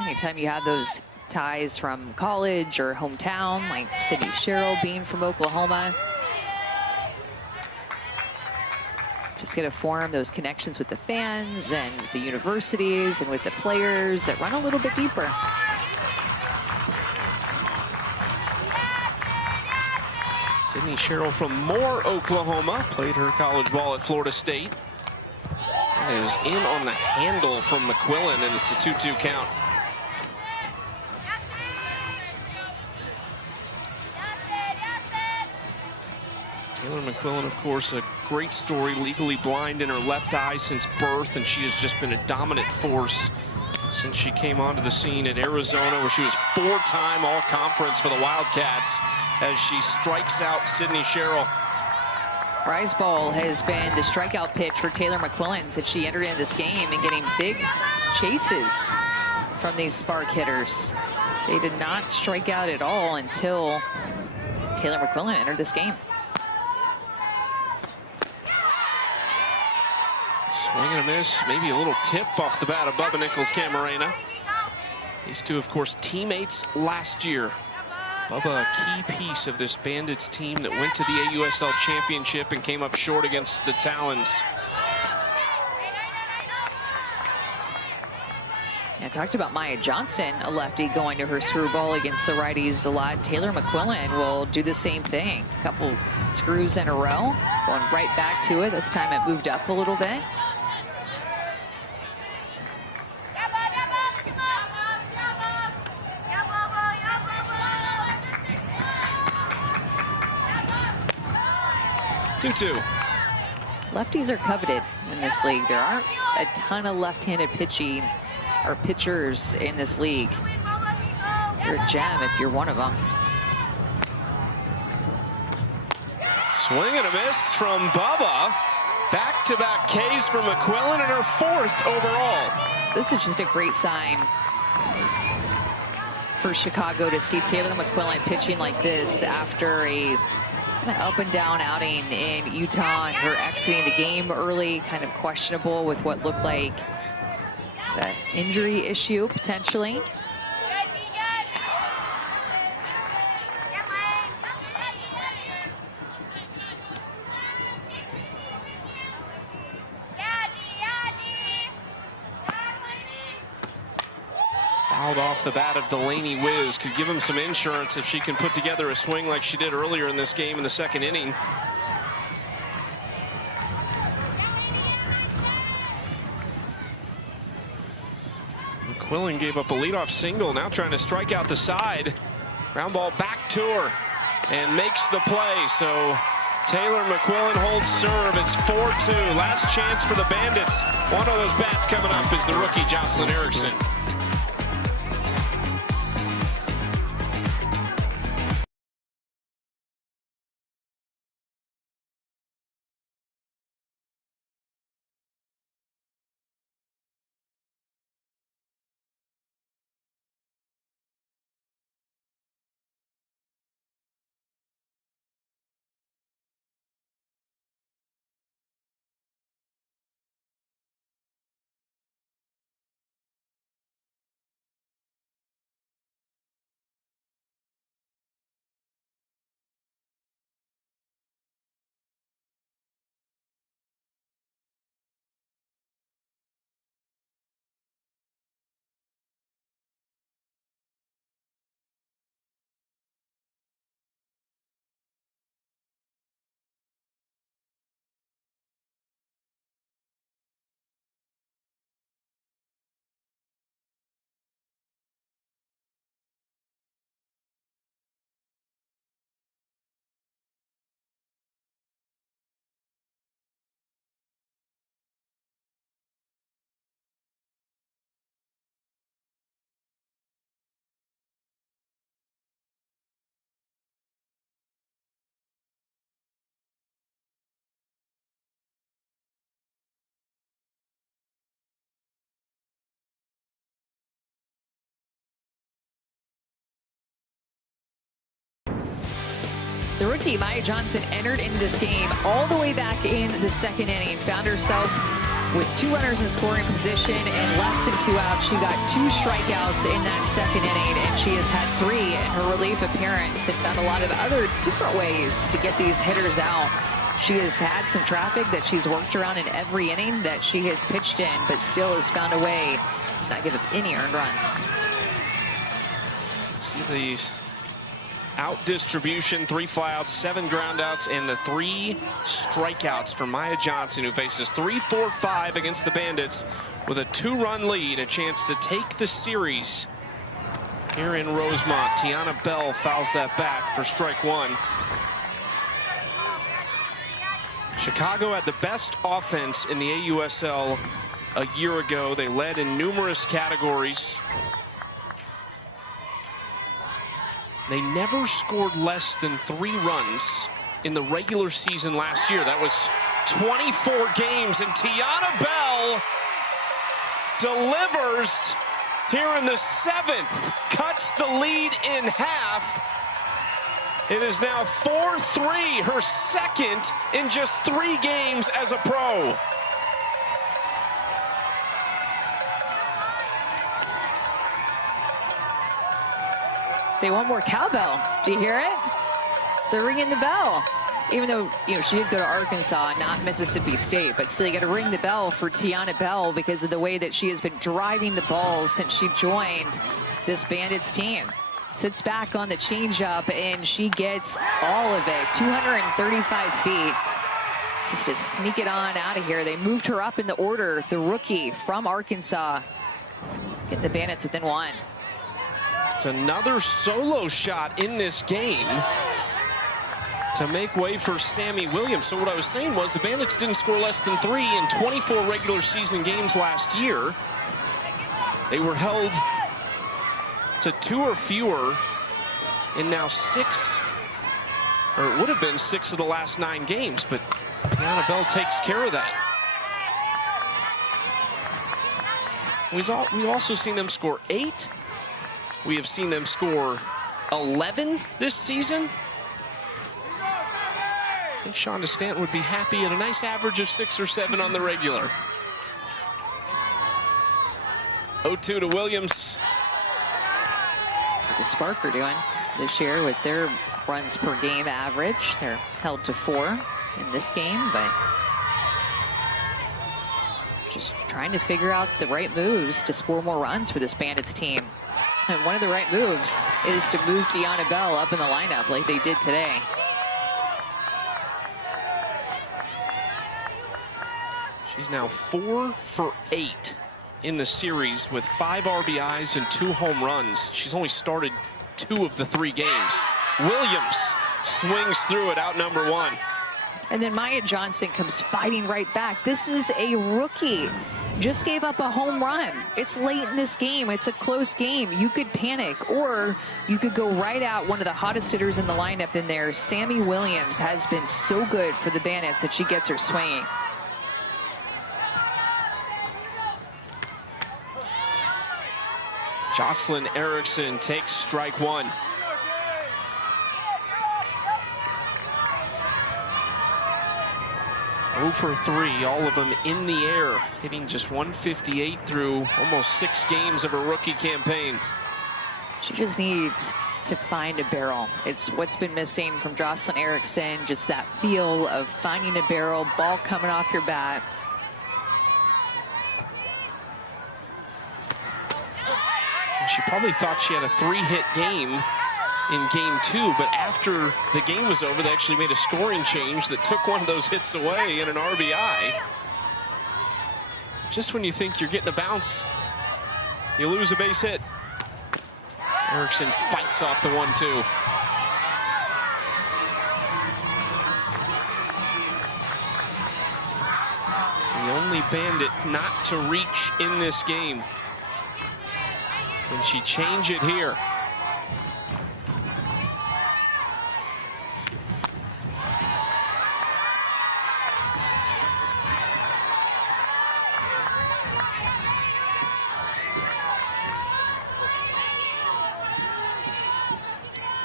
Anytime you have those ties from college or hometown, like Sydney Sherrill being from Oklahoma, just She's going to form those connections with the fans and the universities and with the players that run a little bit deeper. Sydney Sherrill from Moore, Oklahoma, played her college ball at Florida State. And is in on the handle from McQuillan, and it's a 2-2 count. Taylor McQuillan, of course, a great story, legally blind in her left eye since birth, and she has just been a dominant force since she came onto the scene at Arizona, where she was 4-time All-Conference for the Wildcats, as she strikes out Sydney Sherrill. Rise ball has been the strikeout pitch for Taylor McQuillan since she entered into this game, and getting big chases from these spark hitters. They did not strike out at all until Taylor McQuillan entered this game. Swing and a miss, maybe a little tip off the bat of Bubba Nichols-Camarena. These two, of course, teammates last year. Bubba, a key piece of this Bandits team that went to the AUSL Championship and came up short against the Talons. I talked about Maya Johnson, a lefty, going to her screwball against the righties a lot. Taylor McQuillan will do the same thing. A couple screws in a row, going right back to it. This time it moved up a little bit. Lefties are coveted in this league. There aren't a ton of left-handed pitching or pitchers in this league. You're a gem if you're one of them. Swing and a miss from Bubba. Back-to-back Ks for McQuillan, and her 4th overall. This is just a great sign for Chicago to see Taylor McQuillan pitching like this after a kind of up and down outing in Utah, and her exiting the game early, kind of questionable with what looked like an injury issue potentially. Fouled off the bat of Delaney Wiz. Could give him some insurance if she can put together a swing like she did earlier in this game in the 2nd inning. McQuillan gave up a leadoff single, now trying to strike out the side. Ground ball back to her and makes the play. So Taylor McQuillan holds serve. It's 4-2. Last chance for the Bandits. One of those bats coming up is the rookie Jocelyn Erickson. The rookie, Maya Johnson, entered into this game all the way back in the 2nd inning, found herself with 2 runners in scoring position and less than 2 outs. She got 2 strikeouts in that 2nd inning, and she has had 3 in her relief appearance and found a lot of other different ways to get these hitters out. She has had some traffic that she's worked around in every inning that she has pitched in, but still has found a way to not give up any earned runs. See these out distribution, 3 flyouts, 7 groundouts, and the 3 strikeouts for Maya Johnson, who faces 3-4-5 against the Bandits with a 2-run lead, a chance to take the series here in Rosemont. Tiana Bell fouls that back for strike 1. Chicago had the best offense in the AUSL a year ago. They led in numerous categories. They never scored less than 3 runs in the regular season last year. That was 24 games, and Tiana Bell delivers here in the 7th, cuts the lead in half. It is now 4-3, her second in just 3 games as a pro. They want more cowbell. Do you hear it? They're ringing the bell. Even though, you know, she did go to Arkansas, not Mississippi State, but still you got to ring the bell for Tiana Bell because of the way that she has been driving the ball since she joined this Bandits team. Sits back on the changeup, and she gets all of it, 235 feet. Just to sneak it on out of here. They moved her up in the order, the rookie from Arkansas. Getting the Bandits within 1. It's another solo shot in this game to make way for Sammy Williams. So what I was saying was the Bandits didn't score less than 3 in 24 regular season games last year. They were held to 2 or fewer in now 6, or it would have been 6 of the last 9 games, but Tiana Bell takes care of that. We've also seen them score 8. We have seen them score 11 this season. I think Shonda Stanton would be happy at a nice average of 6 or 7 on the regular. 0-2 to Williams. That's what the Spark are doing this year with their runs per game average. They're held to 4 in this game, but just trying to figure out the right moves to score more runs for this Bandits team. And one of the right moves is to move Tiana Bell up in the lineup like they did today. She's now 4 for 8 in the series with 5 RBIs and 2 home runs. She's only started 2 of the 3 games. Williams swings through it, out number 1. And then Maya Johnson comes fighting right back. This is a rookie. Just gave up a home run. It's late in this game. It's a close game. You could panic, or you could go right at one of the hottest hitters in the lineup in there. Sammy Williams has been so good for the Bandits that she gets her swinging. Jocelyn Erickson takes strike 1. For 3, all of them in the air, hitting just 158 through almost 6 games of a rookie campaign. She just needs to find a barrel. It's what's been missing from Jocelyn Erickson, just that feel of finding a barrel, ball coming off your bat. She probably thought she had a 3-hit game in game 2, but after the game was over, they actually made a scoring change that took one of those hits away in an RBI. So just when you think you're getting a bounce, you lose a base hit. Erickson fights off the 1-2. The only Bandit not to reach in this game. Can she change it here?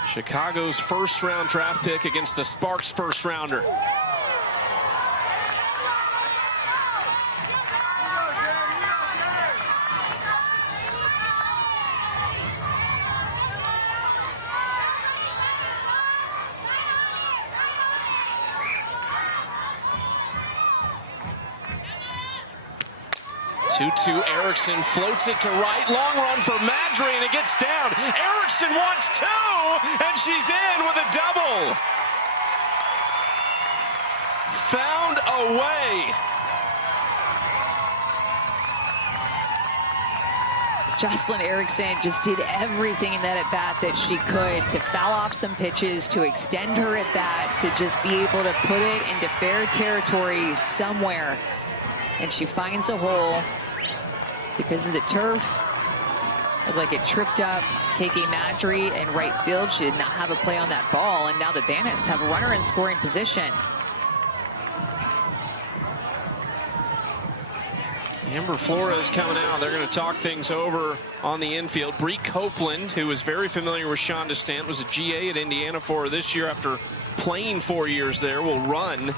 Chicago's first-round draft pick against the Sparks' first-rounder. 2-2 Erickson floats it to right. Long run for Madry, and it gets down. Erickson wants two, and she's in with a double. Found a way. Jocelyn Erickson just did everything in that at-bat that she could to foul off some pitches, to extend her at-bat, to just be able to put it into fair territory somewhere. And she finds a hole because of the turf. Looked like it tripped up KK Madry in right field. She did not have a play on that ball, and now the Bandits have a runner in scoring position. Amber Flores coming out. They're going to talk things over on the infield. Bree Copeland, who is very familiar with Shonda Stant, was a GA at Indiana for her this year after playing 4 years there, will run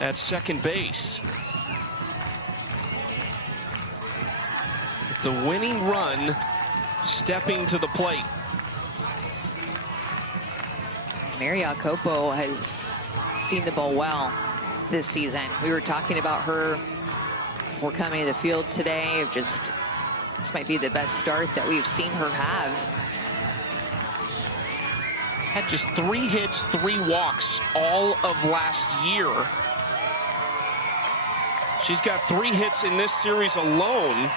at second base. With the winning run stepping to the plate. Mary Jacopo has seen the ball well this season. We were talking about her before coming to the field today. Just, this might be the best start that we've seen her have. Had just 3 hits, 3 walks all of last year. She's got 3 hits in this series alone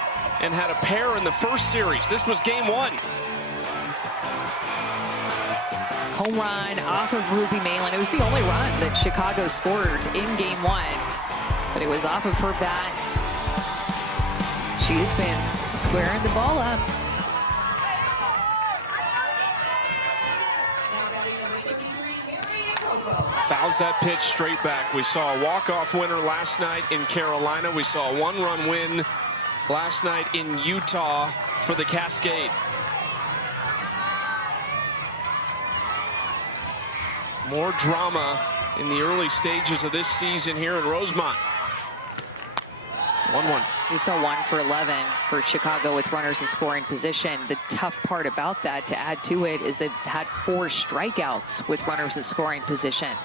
and had a pair in the first series. This was game 1. Home run off of Ruby Malin. It was the only run that Chicago scored in game 1, but it was off of her bat. She's been squaring the ball up. Fouls that pitch straight back. We saw a walk-off winner last night in Carolina. We saw a 1-run win last night in Utah for the Cascade. More drama in the early stages of this season here in Rosemont. 1-1. You saw 1 for 11 for Chicago with runners in scoring position. The tough part about that, to add to it, is they've had 4 strikeouts with runners in scoring position.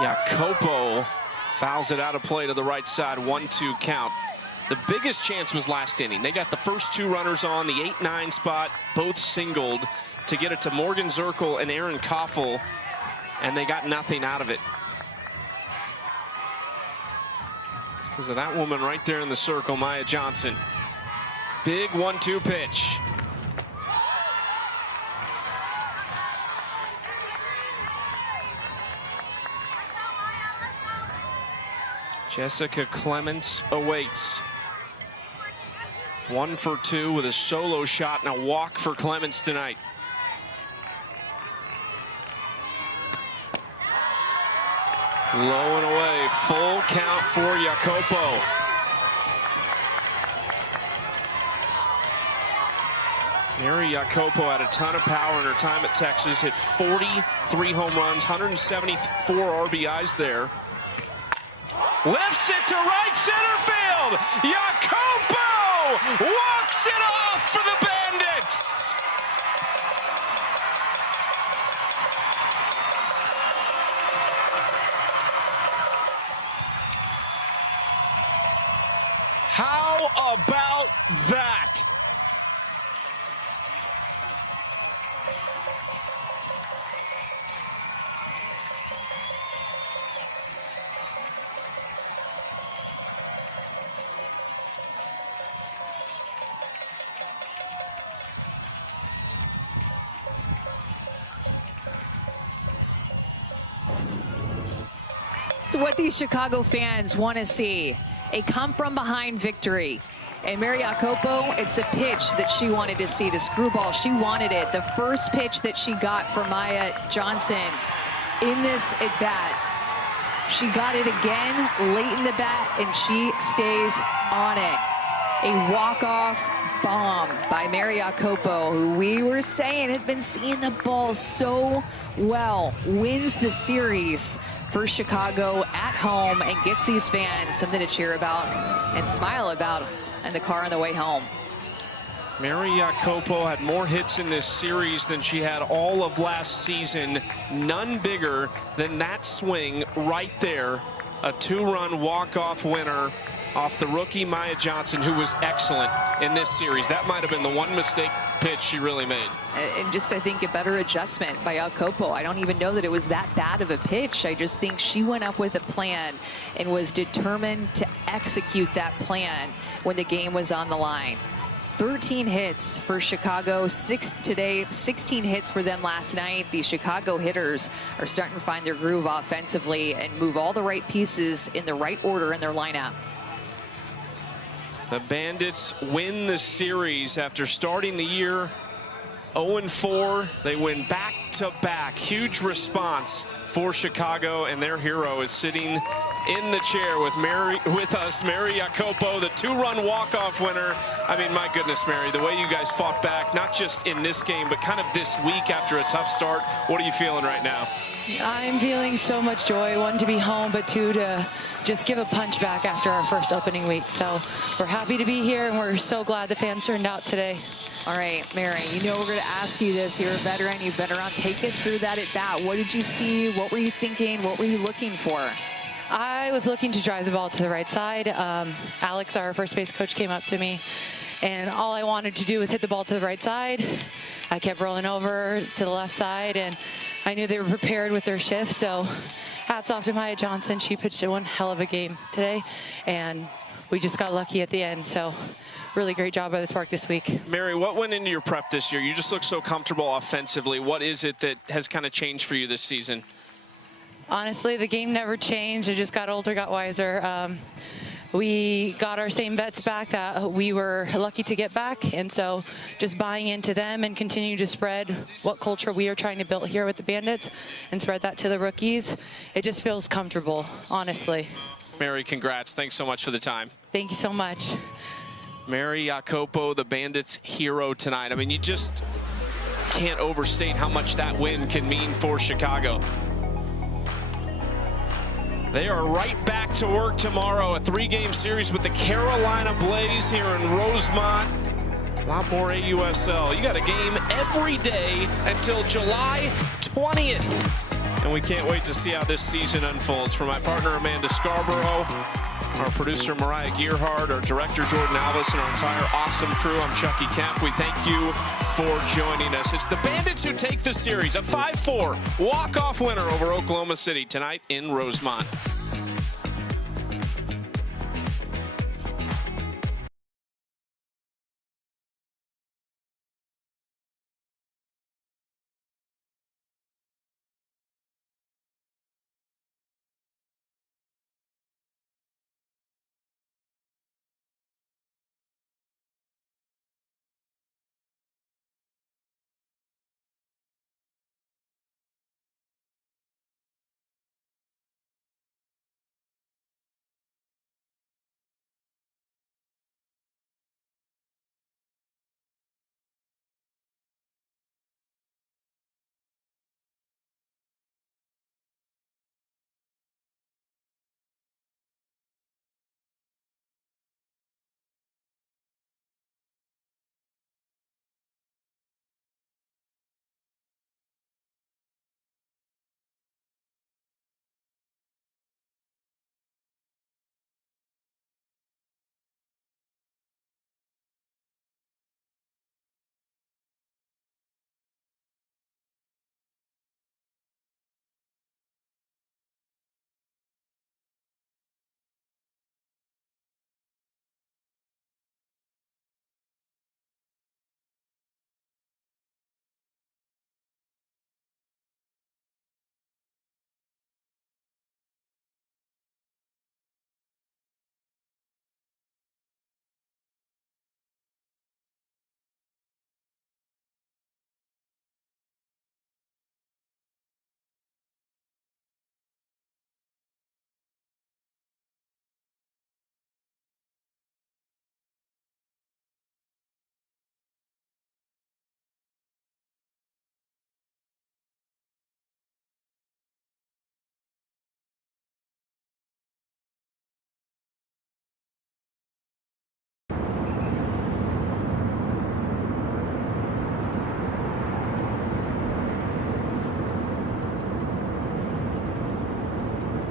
Jacopo fouls it out of play to the right side, 1-2 count. The biggest chance was last inning. They got the first 2 runners on the 8-9 spot, both singled to get it to Morgan Zirkle and Aaron Koffel, and they got nothing out of it. It's because of that woman right there in the circle, Maya Johnson. Big 1-2 pitch. Jessica Clements awaits. 1 for 2 with a solo shot and a walk for Clements tonight. Low and away, full count for Jacopo. Mary Jacopo had a ton of power in her time at Texas, hit 43 home runs, 174 RBIs there. Lifts it to right center field. Jacopo walks it off for the Bandits. How about that? It's what these Chicago fans want to see. A come-from-behind victory. And Mary Jacopo, it's a pitch that she wanted to see, the screwball. She wanted it. The first pitch that she got from Maya Johnson in this at-bat. She got it again late in the bat, and she stays on it. A walk-off bomb by Mary Jacopo, who we were saying had been seeing the ball so well, wins the series for Chicago at home and gets these fans something to cheer about and smile about in the car on the way home. Mary Jacopo had more hits in this series than she had all of last season. None bigger than that swing right there a 2-run walk-off winner off the rookie Maya Johnson, who was excellent in this series. That might have been the one mistake pitch she really made. And just, I think, a better adjustment by Jacopo. I don't even know that it was that bad of a pitch. I just think she went up with a plan and was determined to execute that plan when the game was on the line. 13 hits for Chicago, 16 hits for them last night. The Chicago hitters are starting to find their groove offensively and move all the right pieces in the right order in their lineup. The Bandits win the series after starting the year 0-4. They win back-to-back. Huge response for Chicago, and their hero is sitting in the chair with Mary Jacopo, the 2-run walk-off winner. I mean, my goodness, Mary, the way you guys fought back, not just in this game, but kind of this week after a tough start. What are you feeling right now? I'm feeling so much joy, one, to be home, but two, to just give a punch back after our first opening week. So we're happy to be here, and we're so glad the fans turned out today. All right, Mary, you know we're going to ask you this. You're a veteran. You've been around. Take us through that at bat. What did you see? What were you thinking? What were you looking for? I was looking to drive the ball to the right side. Alex, our first base coach, came up to me, and all I wanted to do was hit the ball to the right side. I kept rolling over to the left side, and I knew they were prepared with their shift. So hats off to Maya Johnson. She pitched one hell of a game today, and we just got lucky at the end. So really great job by the Spark this week. Mary, what went into your prep this year? You just look so comfortable offensively. What is it that has kind of changed for you this season? Honestly, the game never changed. I just got older, got wiser. We got our same vets back that we were lucky to get back, and so just buying into them and continue to spread what culture we are trying to build here with the Bandits and spread that to the rookies. It just feels comfortable, honestly. Mary, congrats. Thanks so much for the time. Thank you so much. Mary Jacopo, the Bandits' hero tonight. I mean, you just can't overstate how much that win can mean for Chicago. They are right back to work tomorrow, a 3-game series with the Carolina Blaze here in Rosemont. A lot more AUSL. You got a game every day until July 20th. And we can't wait to see how this season unfolds. For my partner, Amanda Scarborough, our producer, Mariah Gearhart, our director, Jordan Alvis, and our entire awesome crew, I'm Chucky Kemp. We thank you for joining us. It's the Bandits who take the series, a 5-4 walk-off winner over Oklahoma City tonight in Rosemont.